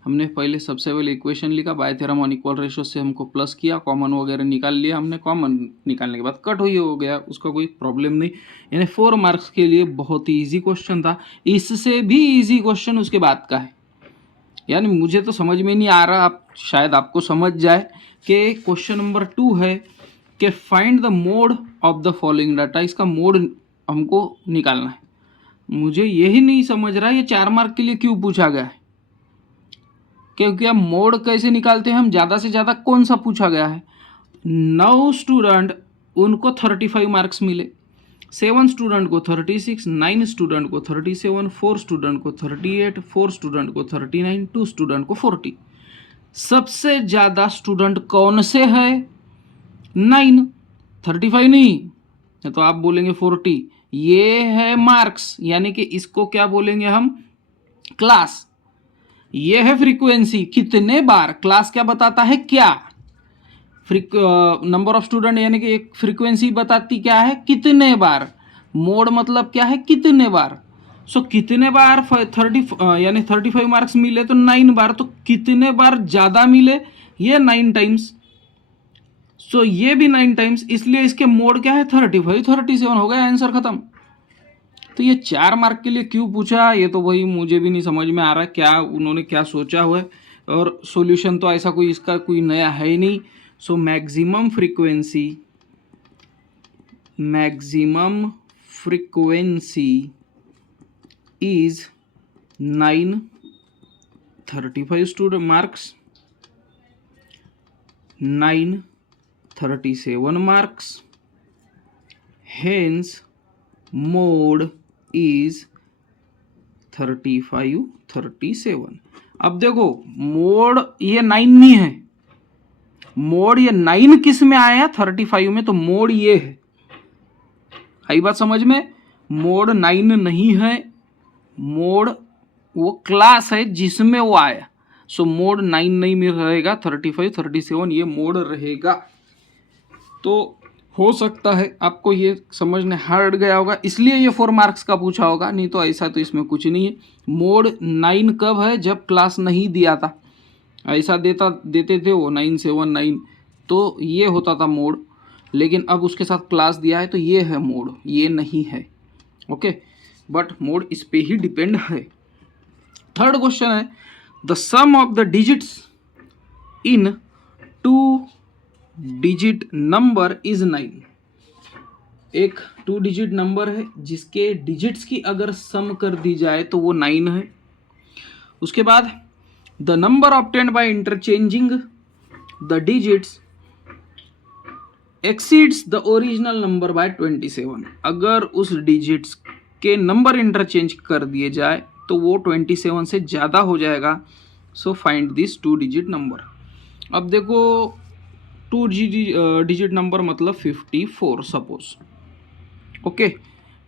हमने पहले सबसे पहले इक्वेशन लिखा, bye theorem on equal ratio से हमको प्लस किया, कॉमन वगैरह निकाल लिया हमने, कॉमन निकालने के बाद कट हुई हो गया, उसका कोई प्रॉब्लम नहीं। यानी 4 मार्क्स के लिए बहुत ही ईजी क्वेश्चन था, इससे भी ईजी क्वेश्चन उसके बाद का है। यानी मुझे तो समझ में नहीं आ रहा, आप शायद आपको समझ जाए कि क्वेश्चन नंबर 2 है कि find the mode of the following data, इसका मोड हमको निकालना है। मुझे यही नहीं समझ रहा ये 4 मार्क के लिए क्यों पूछा गया है, क्योंकि अब मोड कैसे निकालते हैं हम, ज़्यादा से ज़्यादा कौन सा पूछा गया है। 9 स्टूडेंट उनको 35 मार्क्स मिले, 7 स्टूडेंट को 36, 9 स्टूडेंट को 37, 4 स्टूडेंट को 38, 4 स्टूडेंट को 39, 2 स्टूडेंट को 40। सबसे ज़्यादा स्टूडेंट कौन से है? 9, 35 नहीं, तो आप बोलेंगे 40। ये है मार्क्स, यानी कि इसको क्या बोलेंगे हम? क्लास। ये है फ्रीक्वेंसी, कितने बार, क्लास क्या बताता है, क्या नंबर ऑफ स्टूडेंट, यानी कि एक फ्रीक्वेंसी बताती क्या है, कितने बार। मोड मतलब क्या है, कितने बार। सो कितने बार 30 यानी 35 मार्क्स मिले तो 9 बार, तो कितने बार ज़्यादा मिले, ये 9 टाइम्स। सो ये भी 9 टाइम्स, इसलिए इसके मोड क्या है, 35, 37 हो गया, आंसर खत्म। तो ये 4 मार्क के लिए क्यों पूछा, ये तो वही मुझे भी नहीं समझ में आ रहा क्या उन्होंने क्या सोचा हुआ है, और सॉल्यूशन तो ऐसा कोई इसका कोई नया है ही नहीं। So maximum frequency is 9 35 student marks, 9 37 marks, hence mode is 35 37। अब देखो मोड ये 9 नहीं है, मोड ये 9 किस में आया, 35 में, तो मोड ये है। आई बात समझ में? मोड 9 नहीं है, मोड वो क्लास है जिसमें वो आया। सो मोड 9 नहीं में रहेगा, 35 37 ये मोड रहेगा। तो हो सकता है आपको ये समझने हार्ड गया होगा, इसलिए ये 4 मार्क्स का पूछा होगा, नहीं तो ऐसा तो इसमें कुछ नहीं है। मोड 9 कब है, जब क्लास नहीं दिया था, ऐसा देते थे वो 979, तो ये होता था मोड, लेकिन अब उसके साथ क्लास दिया है तो ये है मोड, ये नहीं है। ओके, बट मोड इस पे ही डिपेंड है। थर्ड क्वेश्चन है, the sum of the digits in 2 digit number is 9। एक 2 डिजिट नंबर है जिसके डिजिट्स की अगर सम कर दी जाए तो वो 9 है। उसके बाद the number obtained by interchanging the digits exceeds the original number by 27, अगर उस डिजिट्स के नंबर इंटरचेंज कर दिए जाए तो वो 27 से ज़्यादा हो जाएगा। So find this 2 digit number. अब देखो 2 डिजिट नंबर मतलब 54 सपोज, ओके,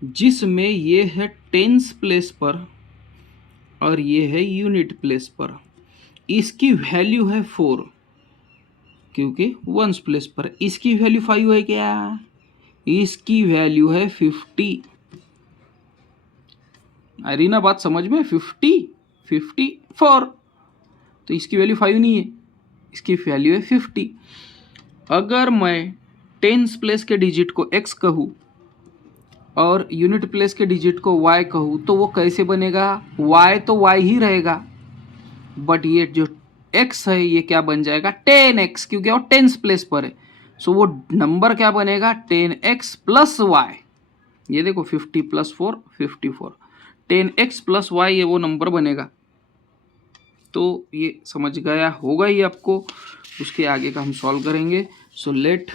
जिसमें ये है टेंस प्लेस पर और ये है यूनिट प्लेस पर। इसकी वैल्यू है 4 क्योंकि वंस प्लेस पर। इसकी वैल्यू 5 है क्या? इसकी वैल्यू है 50। आ रही ना बात समझ में? 54, तो इसकी वैल्यू 5 नहीं है, इसकी वैल्यू है 50। अगर मैं टेंस प्लेस के डिजिट को x कहूँ और यूनिट प्लेस के डिजिट को y कहूँ तो वो कैसे बनेगा? y तो y ही रहेगा, बट ये जो x है ये क्या बन जाएगा? 10x, क्योंकि वो टेंस प्लेस पर है। सो वो नंबर क्या बनेगा? 10x plus y. ये देखो 50 प्लस 4 54, 10x प्लस वाई ये वो नंबर बनेगा। तो ये समझ गया होगा ही आपको। उसके आगे का हम सॉल्व करेंगे। So let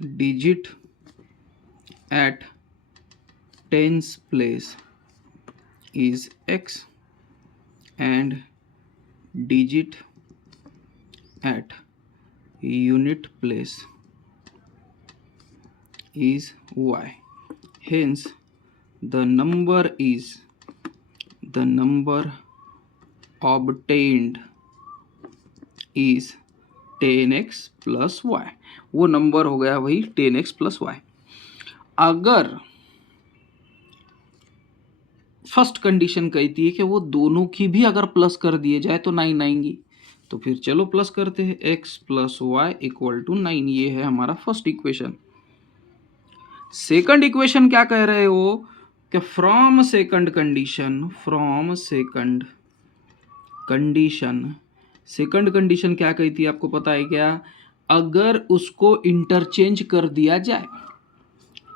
digit at tens place is x and digit at unit place is y. Hence the number obtained is 10x plus y। वो नंबर हो गया वही 10x plus y। अगर फर्स्ट कंडीशन कहती है कि वो दोनों की भी अगर प्लस कर दिए जाए तो 9 आएंगी, तो फिर चलो प्लस करते हैं। x plus y equal to 9, ये है हमारा फर्स्ट इक्वेशन। सेकंड इक्वेशन क्या कह रहे हो कि फ्रॉम सेकंड कंडीशन क्या कहती है आपको पता है क्या? अगर उसको इंटरचेंज कर दिया जाए।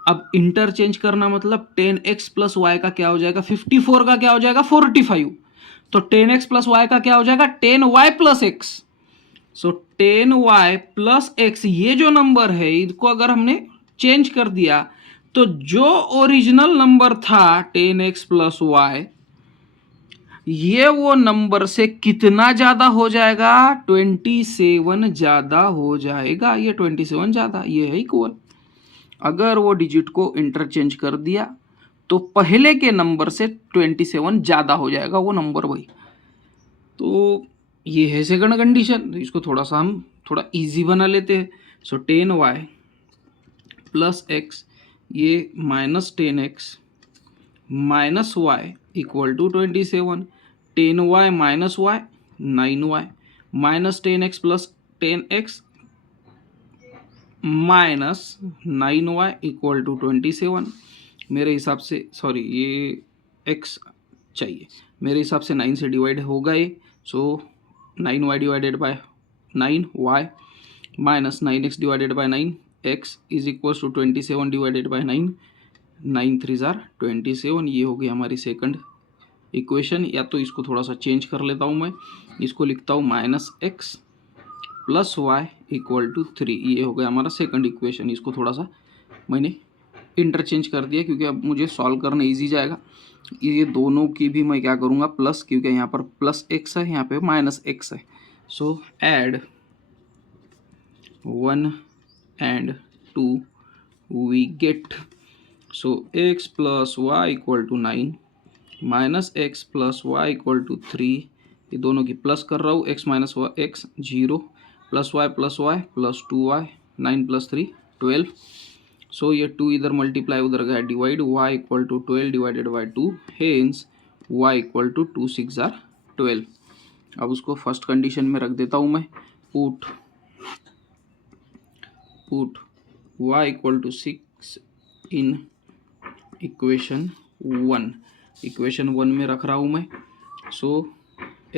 अब इंटरचेंज करना मतलब 10x प्लस वाई का क्या हो जाएगा? 54 का क्या हो जाएगा? 45। तो 10x प्लस वाई का क्या हो जाएगा? 10y plus x. So 10y plus x, ये जो नंबर है इसको अगर हमने चेंज कर दिया तो जो ओरिजिनल नंबर था 10x प्लस वाई, ये वो नंबर से कितना ज्यादा हो जाएगा? 27 ज्यादा हो जाएगा। ये 27 ज्यादा, ये है इक्वल। अगर वो डिजिट को इंटरचेंज कर दिया तो पहले के नंबर से 27 ज़्यादा हो जाएगा वो नंबर भाई। तो ये है सेकंड कंडीशन। इसको थोड़ा सा हम थोड़ा इजी बना लेते हैं। सो 10y प्लस एक्स, ये minus 10x minus y equal to 27। 10y minus y 9y minus 10x plus 10x minus 9y equal to 27। मेरे हिसाब से सॉरी ये x चाहिए, मेरे हिसाब से 9 से डिवाइड होगा ये। So 9y divided by 9y minus 9x divided by 9, x is equal to 27 divided by 9, 9 3 जार 27। ये हो गई हमारी सेकंड इक्वेशन। या तो इसको थोड़ा सा चेंज कर लेता हूँ मैं, इसको लिखता हूँ minus x plus y equal to 3। ये हो गया हमारा सेकंड इक्वेशन। इसको थोड़ा सा मैंने इंटरचेंज कर दिया क्योंकि अब मुझे सॉल्व करना इजी जाएगा। ये दोनों की भी मैं क्या करूँगा प्लस, क्योंकि यहाँ पर प्लस एक्स है, यहाँ पे माइनस एक्स है। So add 1 and 2 we get, so x plus y equal to 9 minus x plus y equal to 3। ये दोनों की प्लस कर रहा हूँ, x minus y x 0 plus y plus 2y 9 plus 3 12। So ये 2 इधर मल्टीप्लाई उधर गया divide, y equal to 12 divided by 2, hence y equal to 2 6 जार 12। अब उसको फर्स्ट कंडीशन में रख देता हूँ मैं। Put y equal to 6 in equation 1। Equation 1 में रख रहा हूँ मैं। So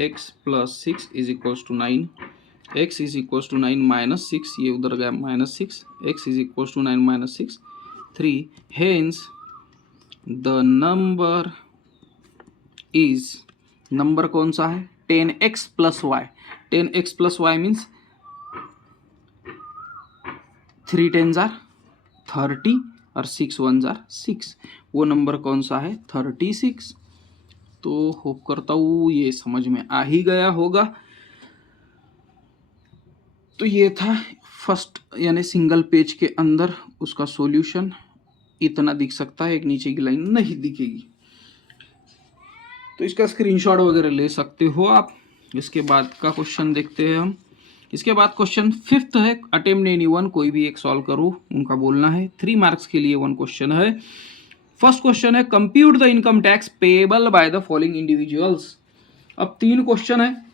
x plus 6 is equals to 9, x is equals to 9 minus 6, ये उधर गया minus 6, x is equals to 9 minus 6 3। Hence the number is, number कौन सा है? 10x plus y. 10x plus y means 3 10s are 30 और 6 1s are 6। वो number कौन सा है? 36। तो होप करता हूँ ये समझ में आ ही गया होगा। तो ये था फर्स्ट यानी सिंगल पेज के अंदर उसका सॉल्यूशन। इतना दिख सकता है, एक नीचे की लाइन नहीं दिखेगी। तो इसका स्क्रीनशॉट वगैरह ले सकते हो आप। इसके बाद का क्वेश्चन देखते हैं हम। इसके बाद क्वेश्चन 5th है, अटेम्प्ट एनी वन, कोई भी एक सॉल्व करो, उनका बोलना है। 3 मार्क्स के लिए 1 क्वेश्चन है। फर्स्ट क्वेश्चन है compute the income tax payable by the following individuals. अब 3 क्वेश्चन है,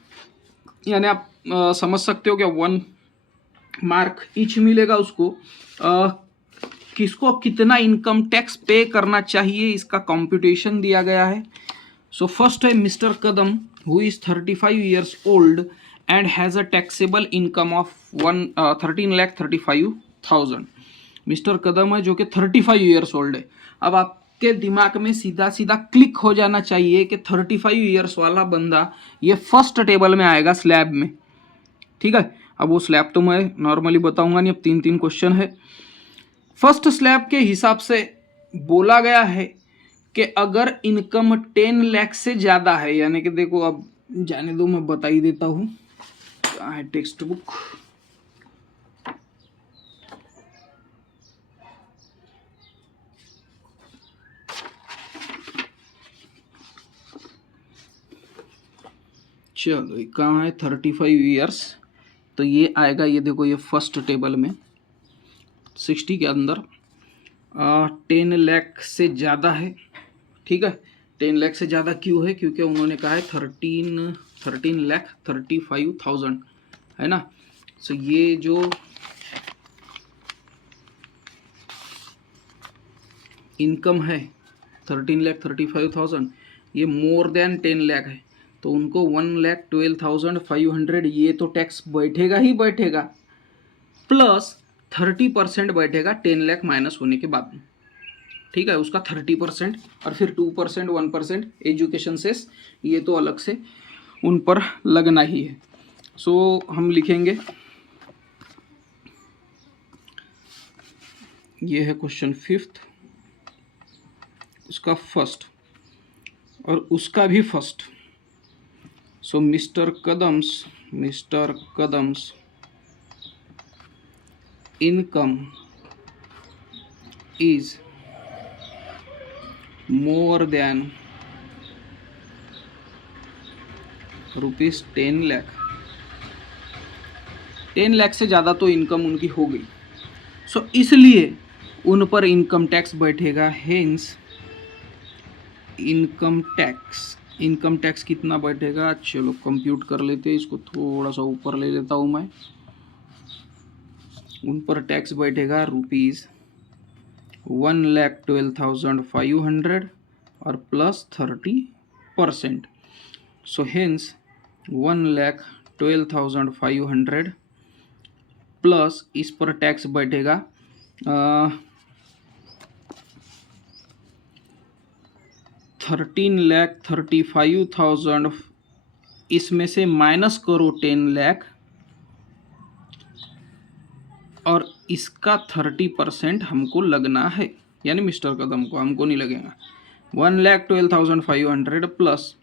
यानी आप समझ सकते हो क्या 1 मार्क ईच मिलेगा उसको। किसको कितना इनकम टैक्स पे करना चाहिए इसका कंप्यूटेशन दिया गया है। सो फर्स्ट है mister Kadam who is 35 years old and has a taxable income of 13,35,000। Mister Kadam है जो कि 35 years old है। अब आपके दिमाग में सीधा सीधा क्लिक हो जाना चाहिए कि 35 years वाला बंदा ये फर्स्ट टेबल में आएगा स्लैब में, ठीक है। अब वो स्लैब तो मैं नॉर्मली बताऊंगा नहीं, अब 3 क्वेश्चन है। फर्स्ट स्लैब के हिसाब से बोला गया है कि अगर इनकम 10 लाख से ज़्यादा है, यानी कि देखो अब जाने दो मैं बता ही देता हूँ, कहाँ है टेक्स्ट बुक। चलो कहाँ है 35 years, तो ये आएगा, ये देखो ये फर्स्ट टेबल में 60 के अंदर 10 लाख से ज़्यादा है, ठीक है। 10 लाख से ज़्यादा क्यों है? क्योंकि उन्होंने कहा है 13,35,000 है ना। सो ये जो इनकम है 13,35,000 ये मोर देन 10 लाख है, तो उनको 1,12,500 ये तो टैक्स बैठेगा ही बैठेगा, प्लस 30% बैठेगा 10 लाख माइनस होने के बाद में, ठीक है। उसका 30% और फिर 2% 1% एजुकेशन सेस, ये तो अलग से उन पर लगना ही है। सो हम लिखेंगे, ये है क्वेश्चन 5th, उसका फर्स्ट और उसका भी first. So mister Kadam's income is more than ₹10 lakh. 10 lakh से ज़्यादा तो इनकम उनकी हो गई, सो इसलिए उन पर इनकम टैक्स बैठेगा। हेंस इनकम टैक्स कितना बैठेगा, चलो कंप्यूट कर लेते हैं। इसको थोड़ा सा ऊपर ले लेता हूँ मैं। उन पर टैक्स बैठेगा ₹1,12,500 और प्लस 30%। सो हेंस 1,12,500 प्लस इस पर टैक्स बैठेगा 13,35,000, इसमें से माइनस करो 10 लाख और इसका 30% हमको लगना है, यानी मिस्टर कदम को, हमको नहीं लगेगा। 1,12,500 प्लस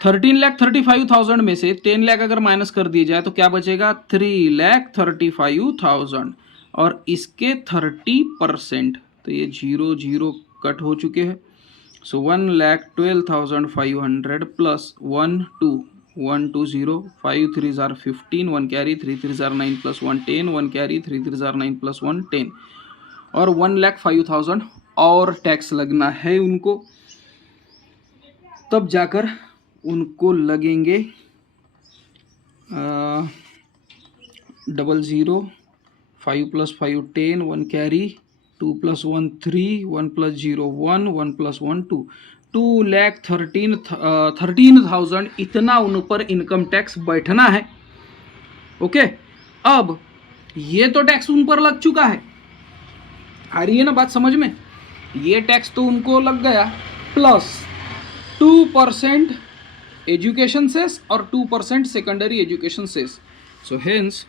13,35,000 में से 10 लाख अगर माइनस कर दिए जाए तो क्या बचेगा? 3,35,000 और इसके 30%, तो ये 0 0 कट हो चुके हैं। सो 1,12,500 plus 1 2 1 2 0 5 3s are 15 1 carry 3 3s are 9 plus 1 10 1 carry 3 3s are 9 plus 1 10 और 1,05,000 और टैक्स लगना है उनको, तब जाकर उनको लगेंगे 00 5 plus 5 10 1 carry 2 plus 1 3 1 plus 0 1 1 plus 1 2 2,13,000 इतना उन पर इनकम टैक्स बैठना है। ओके, अब ये तो टैक्स उन पर लग चुका है, आ रही है ना बात समझ में? ये टैक्स तो उनको लग गया, प्लस 2% एजुकेशन सेस और 2% secondary education cess. So hence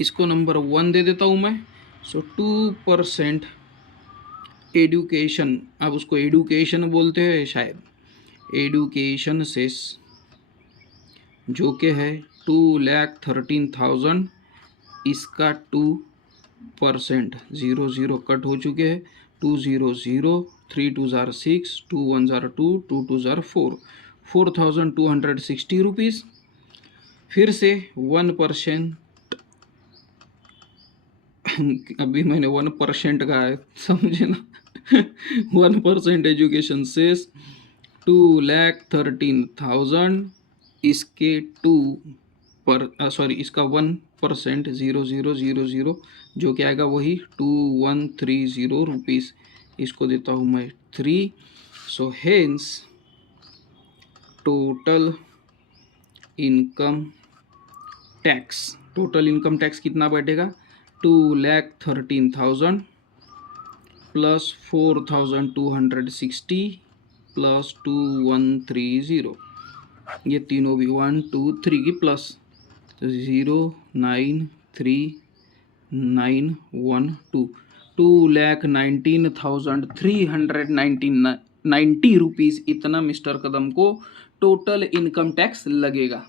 इसको नंबर 1 दे देता हूँ मैं। सो 2% एडुकेशन, अब उसको एडुकेशन बोलते हैं शायद, एडुकेशन सेस जो कि है 2,13,000, इसका 2%, 0 कट हो चुके हैं, 2 0 0, 3 2 जार 6, 2 1 जार 2, 2 2 जार 4, 4,260 रुपीज़। फिर से 1%, अभी मैंने 1% कहा है, समझे ना। 1% एजुकेशन सेस 2,13,000, इसके 1% 0,000 जो क्या आएगा वही 2,130 रुपीज़। इसको देता हूँ मैं 3। सो हेंस टोटल इनकम टैक्स कितना बैठेगा, 2,13,000 प्लस 4,260 प्लस 2,130, ये तीनों भी 1 2 3 की प्लस, तो 0,93912, 2,19,390 रुपीज़ इतना मिस्टर कदम को टोटल इनकम टैक्स लगेगा।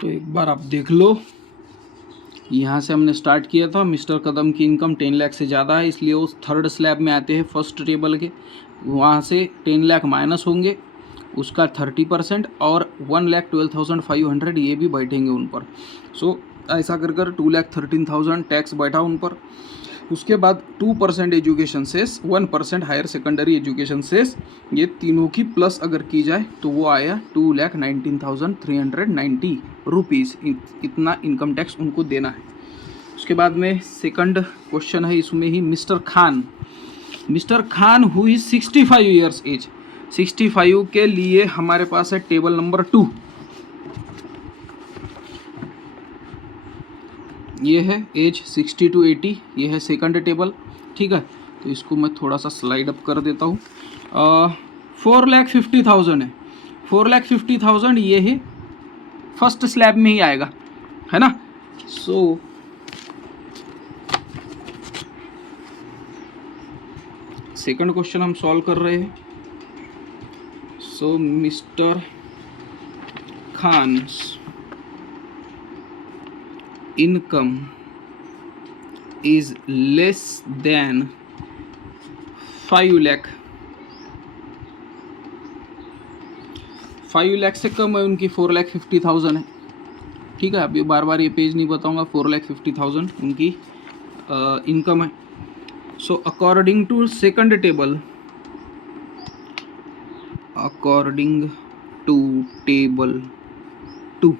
तो एक बार आप देख लो, यहाँ से हमने स्टार्ट किया था, मिस्टर कदम की इनकम 10 लाख से ज़्यादा है, इसलिए उस थर्ड स्लैब में आते हैं फर्स्ट टेबल के, वहाँ से 10 लाख माइनस होंगे, उसका 30% और 1,12,500 ये भी बैठेंगे उन पर। सो ऐसा कर 2,13,000 टैक्स बैठा उन पर। उसके बाद 2% education cess, 1% higher secondary education cess, ये तीनों की प्लस अगर की जाए तो वो आया 2,19,390 रुपीज़, इतना इनकम टैक्स उनको देना है। उसके बाद में सेकंड क्वेश्चन है, इसमें ही mister Khan who is 65 years age, 65 के लिए हमारे पास है टेबल नंबर 2, ये है एज 60 to 80, ये है सेकंड टेबल, ठीक है। तो इसको मैं थोड़ा सा स्लाइड अप कर देता हूँ। 4,50,000 है, 4,50,000 ये है फर्स्ट स्लैब में ही आएगा, है ना। सो सेकंड क्वेश्चन हम सॉल्व कर रहे हैं। So mister Khan's income is less than 5 lakh, 5 lakh से कम है उनकी, 4,50,000 है, ठीक है। अभी बार बार ये पेज नहीं बताऊंगा, 4,50,000 उनकी इनकम है। So according to second table, according to table 2,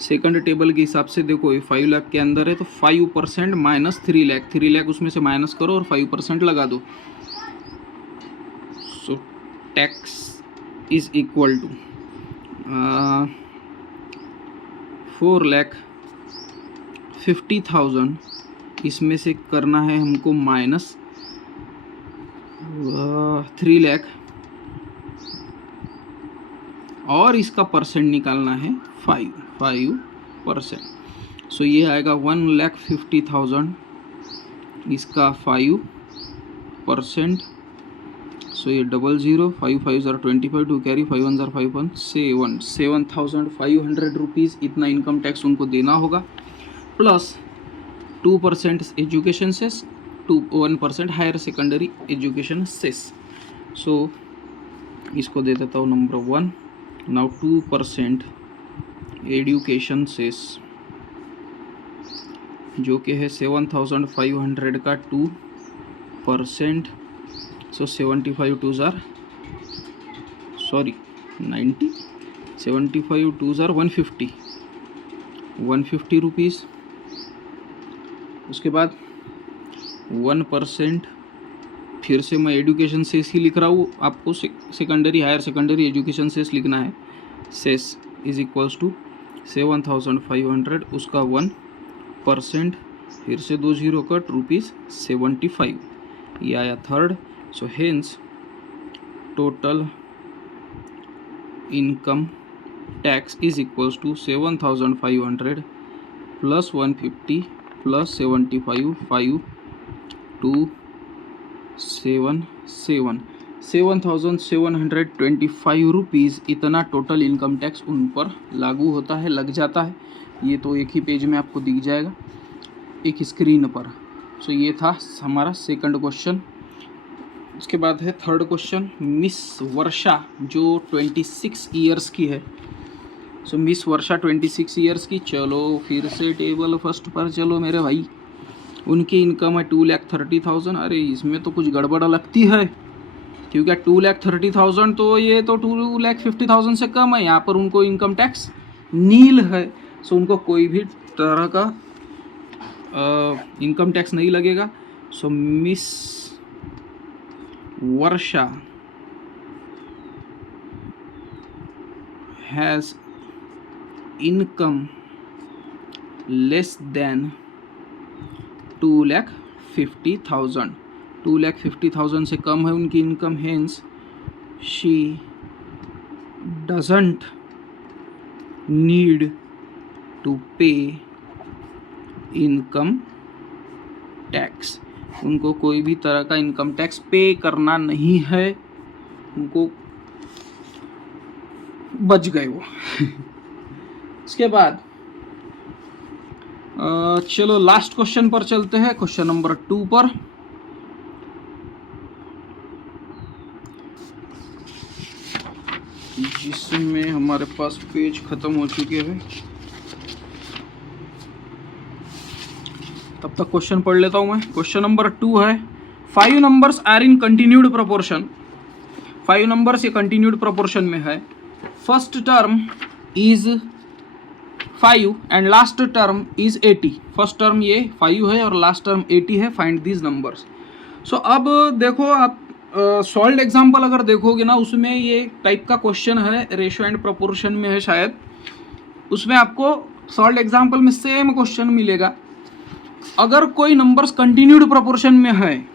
second table के हिसाब से देखो ये 5 लाख के अंदर है, तो 5% माइनस 3 लाख, 3 लाख उसमें से माइनस करो और 5% लगा दो। So tax is equal to 4,50,000, इसमें से करना है हमको माइनस 3 लाख और इसका परसेंट निकालना है 5%। सो ये आएगा 1,50,000, इसका 5%। सो ये 00, 5 5 ज़ार 25, 2 कैरी, 5 1 ज़ार 5 1, 7,500 रुपीज़ इतना इनकम टैक्स उनको देना होगा, plus 2% education cess, 1% higher secondary education cess. So इसको दे देता हूँ नंबर 1। नाउ 2% एजुकेशन सेस जो कि है 7,500 का 2%। सो 75 2 ज़ार 90, 75 2 ज़ार 150 रुपीज़। उसके बाद 1%, फिर से मैं एजुकेशन सेस ही लिख रहा हूँ, आपको secondary higher secondary education cess लिखना है। सेस इज इक्वल्स टू 7,500, उसका 1%, फिर से 2 0 कट, ₹75, ये आया third. So hence total income tax is equals to 7,500 plus 150 plus 75 5 2 7 7,725 rupees इतना टोटल इनकम टैक्स उन पर लागू होता है, लग जाता है। ये तो एक ही पेज में आपको दिख जाएगा, एक स्क्रीन पर। सो ये था हमारा सेकंड क्वेश्चन। उसके बाद है थर्ड क्वेश्चन। मिस वर्षा जो 26 ईयर्स की है, सो मिस वर्षा 26 ईयर्स की, चलो फिर से टेबल फर्स्ट पर चलो मेरे भाई। उनकी इनकम है 2,30,000। अरे इसमें तो कुछ गड़बड़ लगती है, क्योंकि 2,30,000 तो ये तो 2,50,000 से कम है। यहाँ पर उनको इनकम टैक्स नील है, सो उनको कोई भी तरह का इनकम टैक्स नहीं लगेगा। So miss Varsha has income less than 2,50,000। 2,50,000 से कम है उनकी इनकम, hence she doesn't need to pay income tax. उनको कोई भी तरह का इनकम टैक्स पे करना नहीं है, उनको बच गए वो। इसके बाद चलो लास्ट क्वेश्चन पर चलते हैं, क्वेश्चन नंबर 2 पर। जिसमें हमारे पास पेज खत्म हो चुके हैं, तब तक क्वेश्चन पढ़ लेता हूं मैं। क्वेश्चन नंबर 2 है 5 numbers are in continued proportion. 5 numbers ये कंटिन्यूड प्रोपोर्शन में है। First term is 5 and last term is 80। First term ये 5 है और लास्ट टर्म 80 है। Find these numbers. सो अब देखो आप सॉल्व एग्जाम्पल अगर देखोगे ना, उसमें ये टाइप का क्वेश्चन है, रेशियो एंड प्रोपोर्शन में है शायद। उसमें आपको सॉल्व एग्जाम्पल में सेम क्वेश्चन मिलेगा। अगर कोई नंबर्स कंटिन्यूड प्रोपोर्शन में है,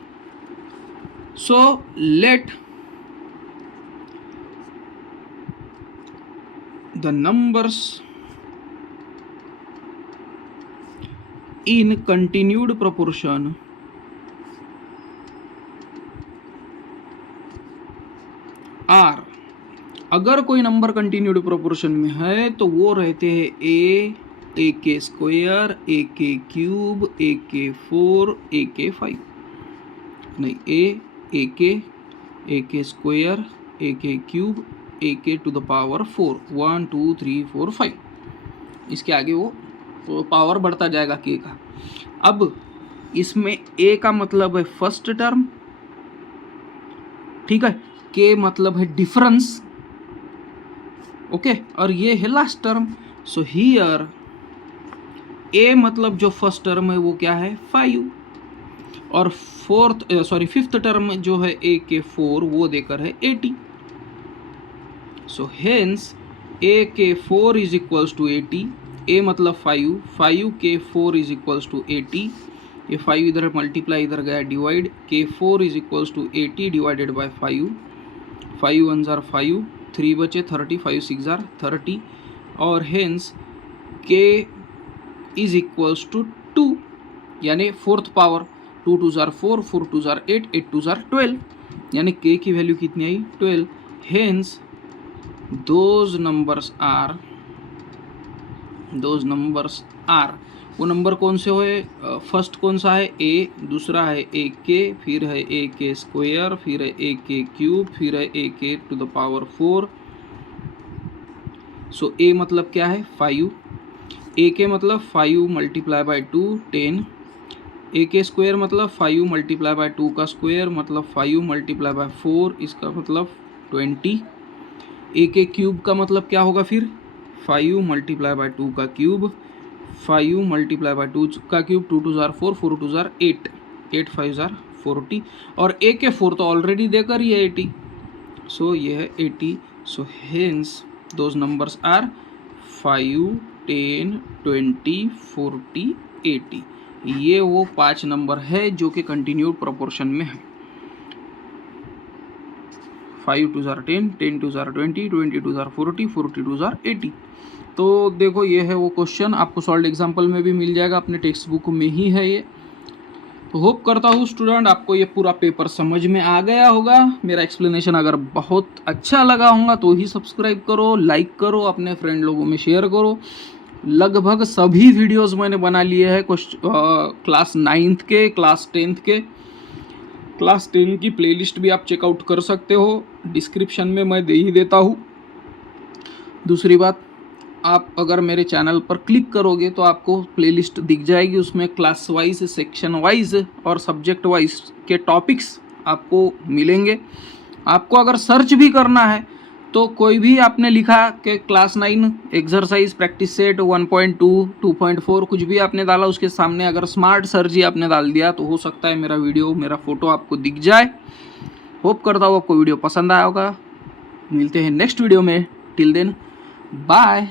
so let the numbers in continued proportion are. अगर कोई नंबर कंटिन्यूड प्रोपोर्शन में है तो वो रहते हैं ए के स्क्वायर, ए के क्यूब, ए के 4, ए के 5। नहीं, ए के स्क्वायर, ए के क्यूब, ए के टू द पावर 4, 1 2 3 4 5। इसके आगे वो पावर बढ़ता जाएगा के का। अब इसमें ए का मतलब है फर्स्ट टर्म, ठीक है, के मतलब है डिफरेंस, ओके, और ये है लास्ट टर्म। सो हियर ए मतलब जो फर्स्ट टर्म है वो क्या है 5, और फिफ्थ टर्म जो है ए के 4 वो देकर है 80। सो हेंस ए के 4 इज इक्वल्स टू 80। ए मतलब 5 के 4 इज इक्वल्स टू 80। ये 5 इधर मल्टीप्लाई, इधर गया divide. K 4 is equals to 80 divided by 5। 5 1 जार 5, 3 बचे 30, 5 6 जार 30, और हेंस के इज इक्वल्स टू 2, यानी फोर्थ पावर। 2 2 जार 4, 4 2 जार 8, 8 2 जार 12, यानी के की वैल्यू कितनी आई 12। हेंस दोज नंबर्स आर, वो नंबर कौन से हुए, फर्स्ट कौन सा है ए, दूसरा है ए के, फिर है ए के स्क्वायर, फिर है ए के क्यूब, फिर है ए के टू द पावर 4। सो ए मतलब क्या है 5, ए के मतलब 5 मल्टीप्लाई बाय 2 10, ए के स्क्वायर मतलब 5 मल्टीप्लाई बाय 2 का स्क्वायर मतलब 5 मल्टीप्लाई बाय 4, इसका मतलब 20। ए के क्यूब का मतलब क्या होगा फिर 5 मल्टीप्लाई बाय 2 का क्यूब, 5 मल्टीप्लाई बाय 2 का क्यूब, 2 2 जार 4, 4 2 जार 8, 8 5 जार 40, और ए के 4 तो ऑलरेडी देकर ही है 80। सो ये है 80। So hence those numbers are 5 10 20 40 80। ये वो 5 नंबर है जो कि कंटिन्यूड प्रोपोर्शन में है। 5 2 ज़ार 10, 10 2 ज़ार 20, 20 2 ज़ार 40, 40 2 ज़ार 80। तो देखो ये है वो क्वेश्चन, आपको सॉल्व एग्जाम्पल में भी मिल जाएगा, अपने टेक्स्ट बुक में ही है ये। तो होप करता हूँ स्टूडेंट आपको ये पूरा पेपर समझ में आ गया होगा। मेरा एक्सप्लेनेशन अगर बहुत अच्छा लगा होगा तो ही सब्सक्राइब करो, लाइक करो, अपने फ्रेंड लोगों में शेयर करो। लगभग सभी वीडियोस मैंने बना लिए हैं क्लास 9th के, क्लास 10th के। क्लास 10 की प्लेलिस्ट भी आप चेकआउट कर सकते हो, डिस्क्रिप्शन में मैं दे ही देता हूँ। दूसरी बात, आप अगर मेरे चैनल पर क्लिक करोगे तो आपको प्लेलिस्ट दिख जाएगी, उसमें क्लास वाइज, सेक्शन वाइज और सब्जेक्ट वाइज के टॉपिक्स आपको मिलेंगे। आपको अगर सर्च भी करना है तो कोई भी आपने लिखा कि क्लास 9 एक्सरसाइज प्रैक्टिस सेट 1.2, 2.4 कुछ भी आपने डाला, उसके सामने अगर स्मार्ट सर्च ही आपने डाल दिया तो हो सकता है मेरा वीडियो, मेरा फोटो आपको दिख जाए। होप करता हूँ आपको वीडियो पसंद आया होगा। मिलते हैं नेक्स्ट वीडियो में, टिल देन बाय।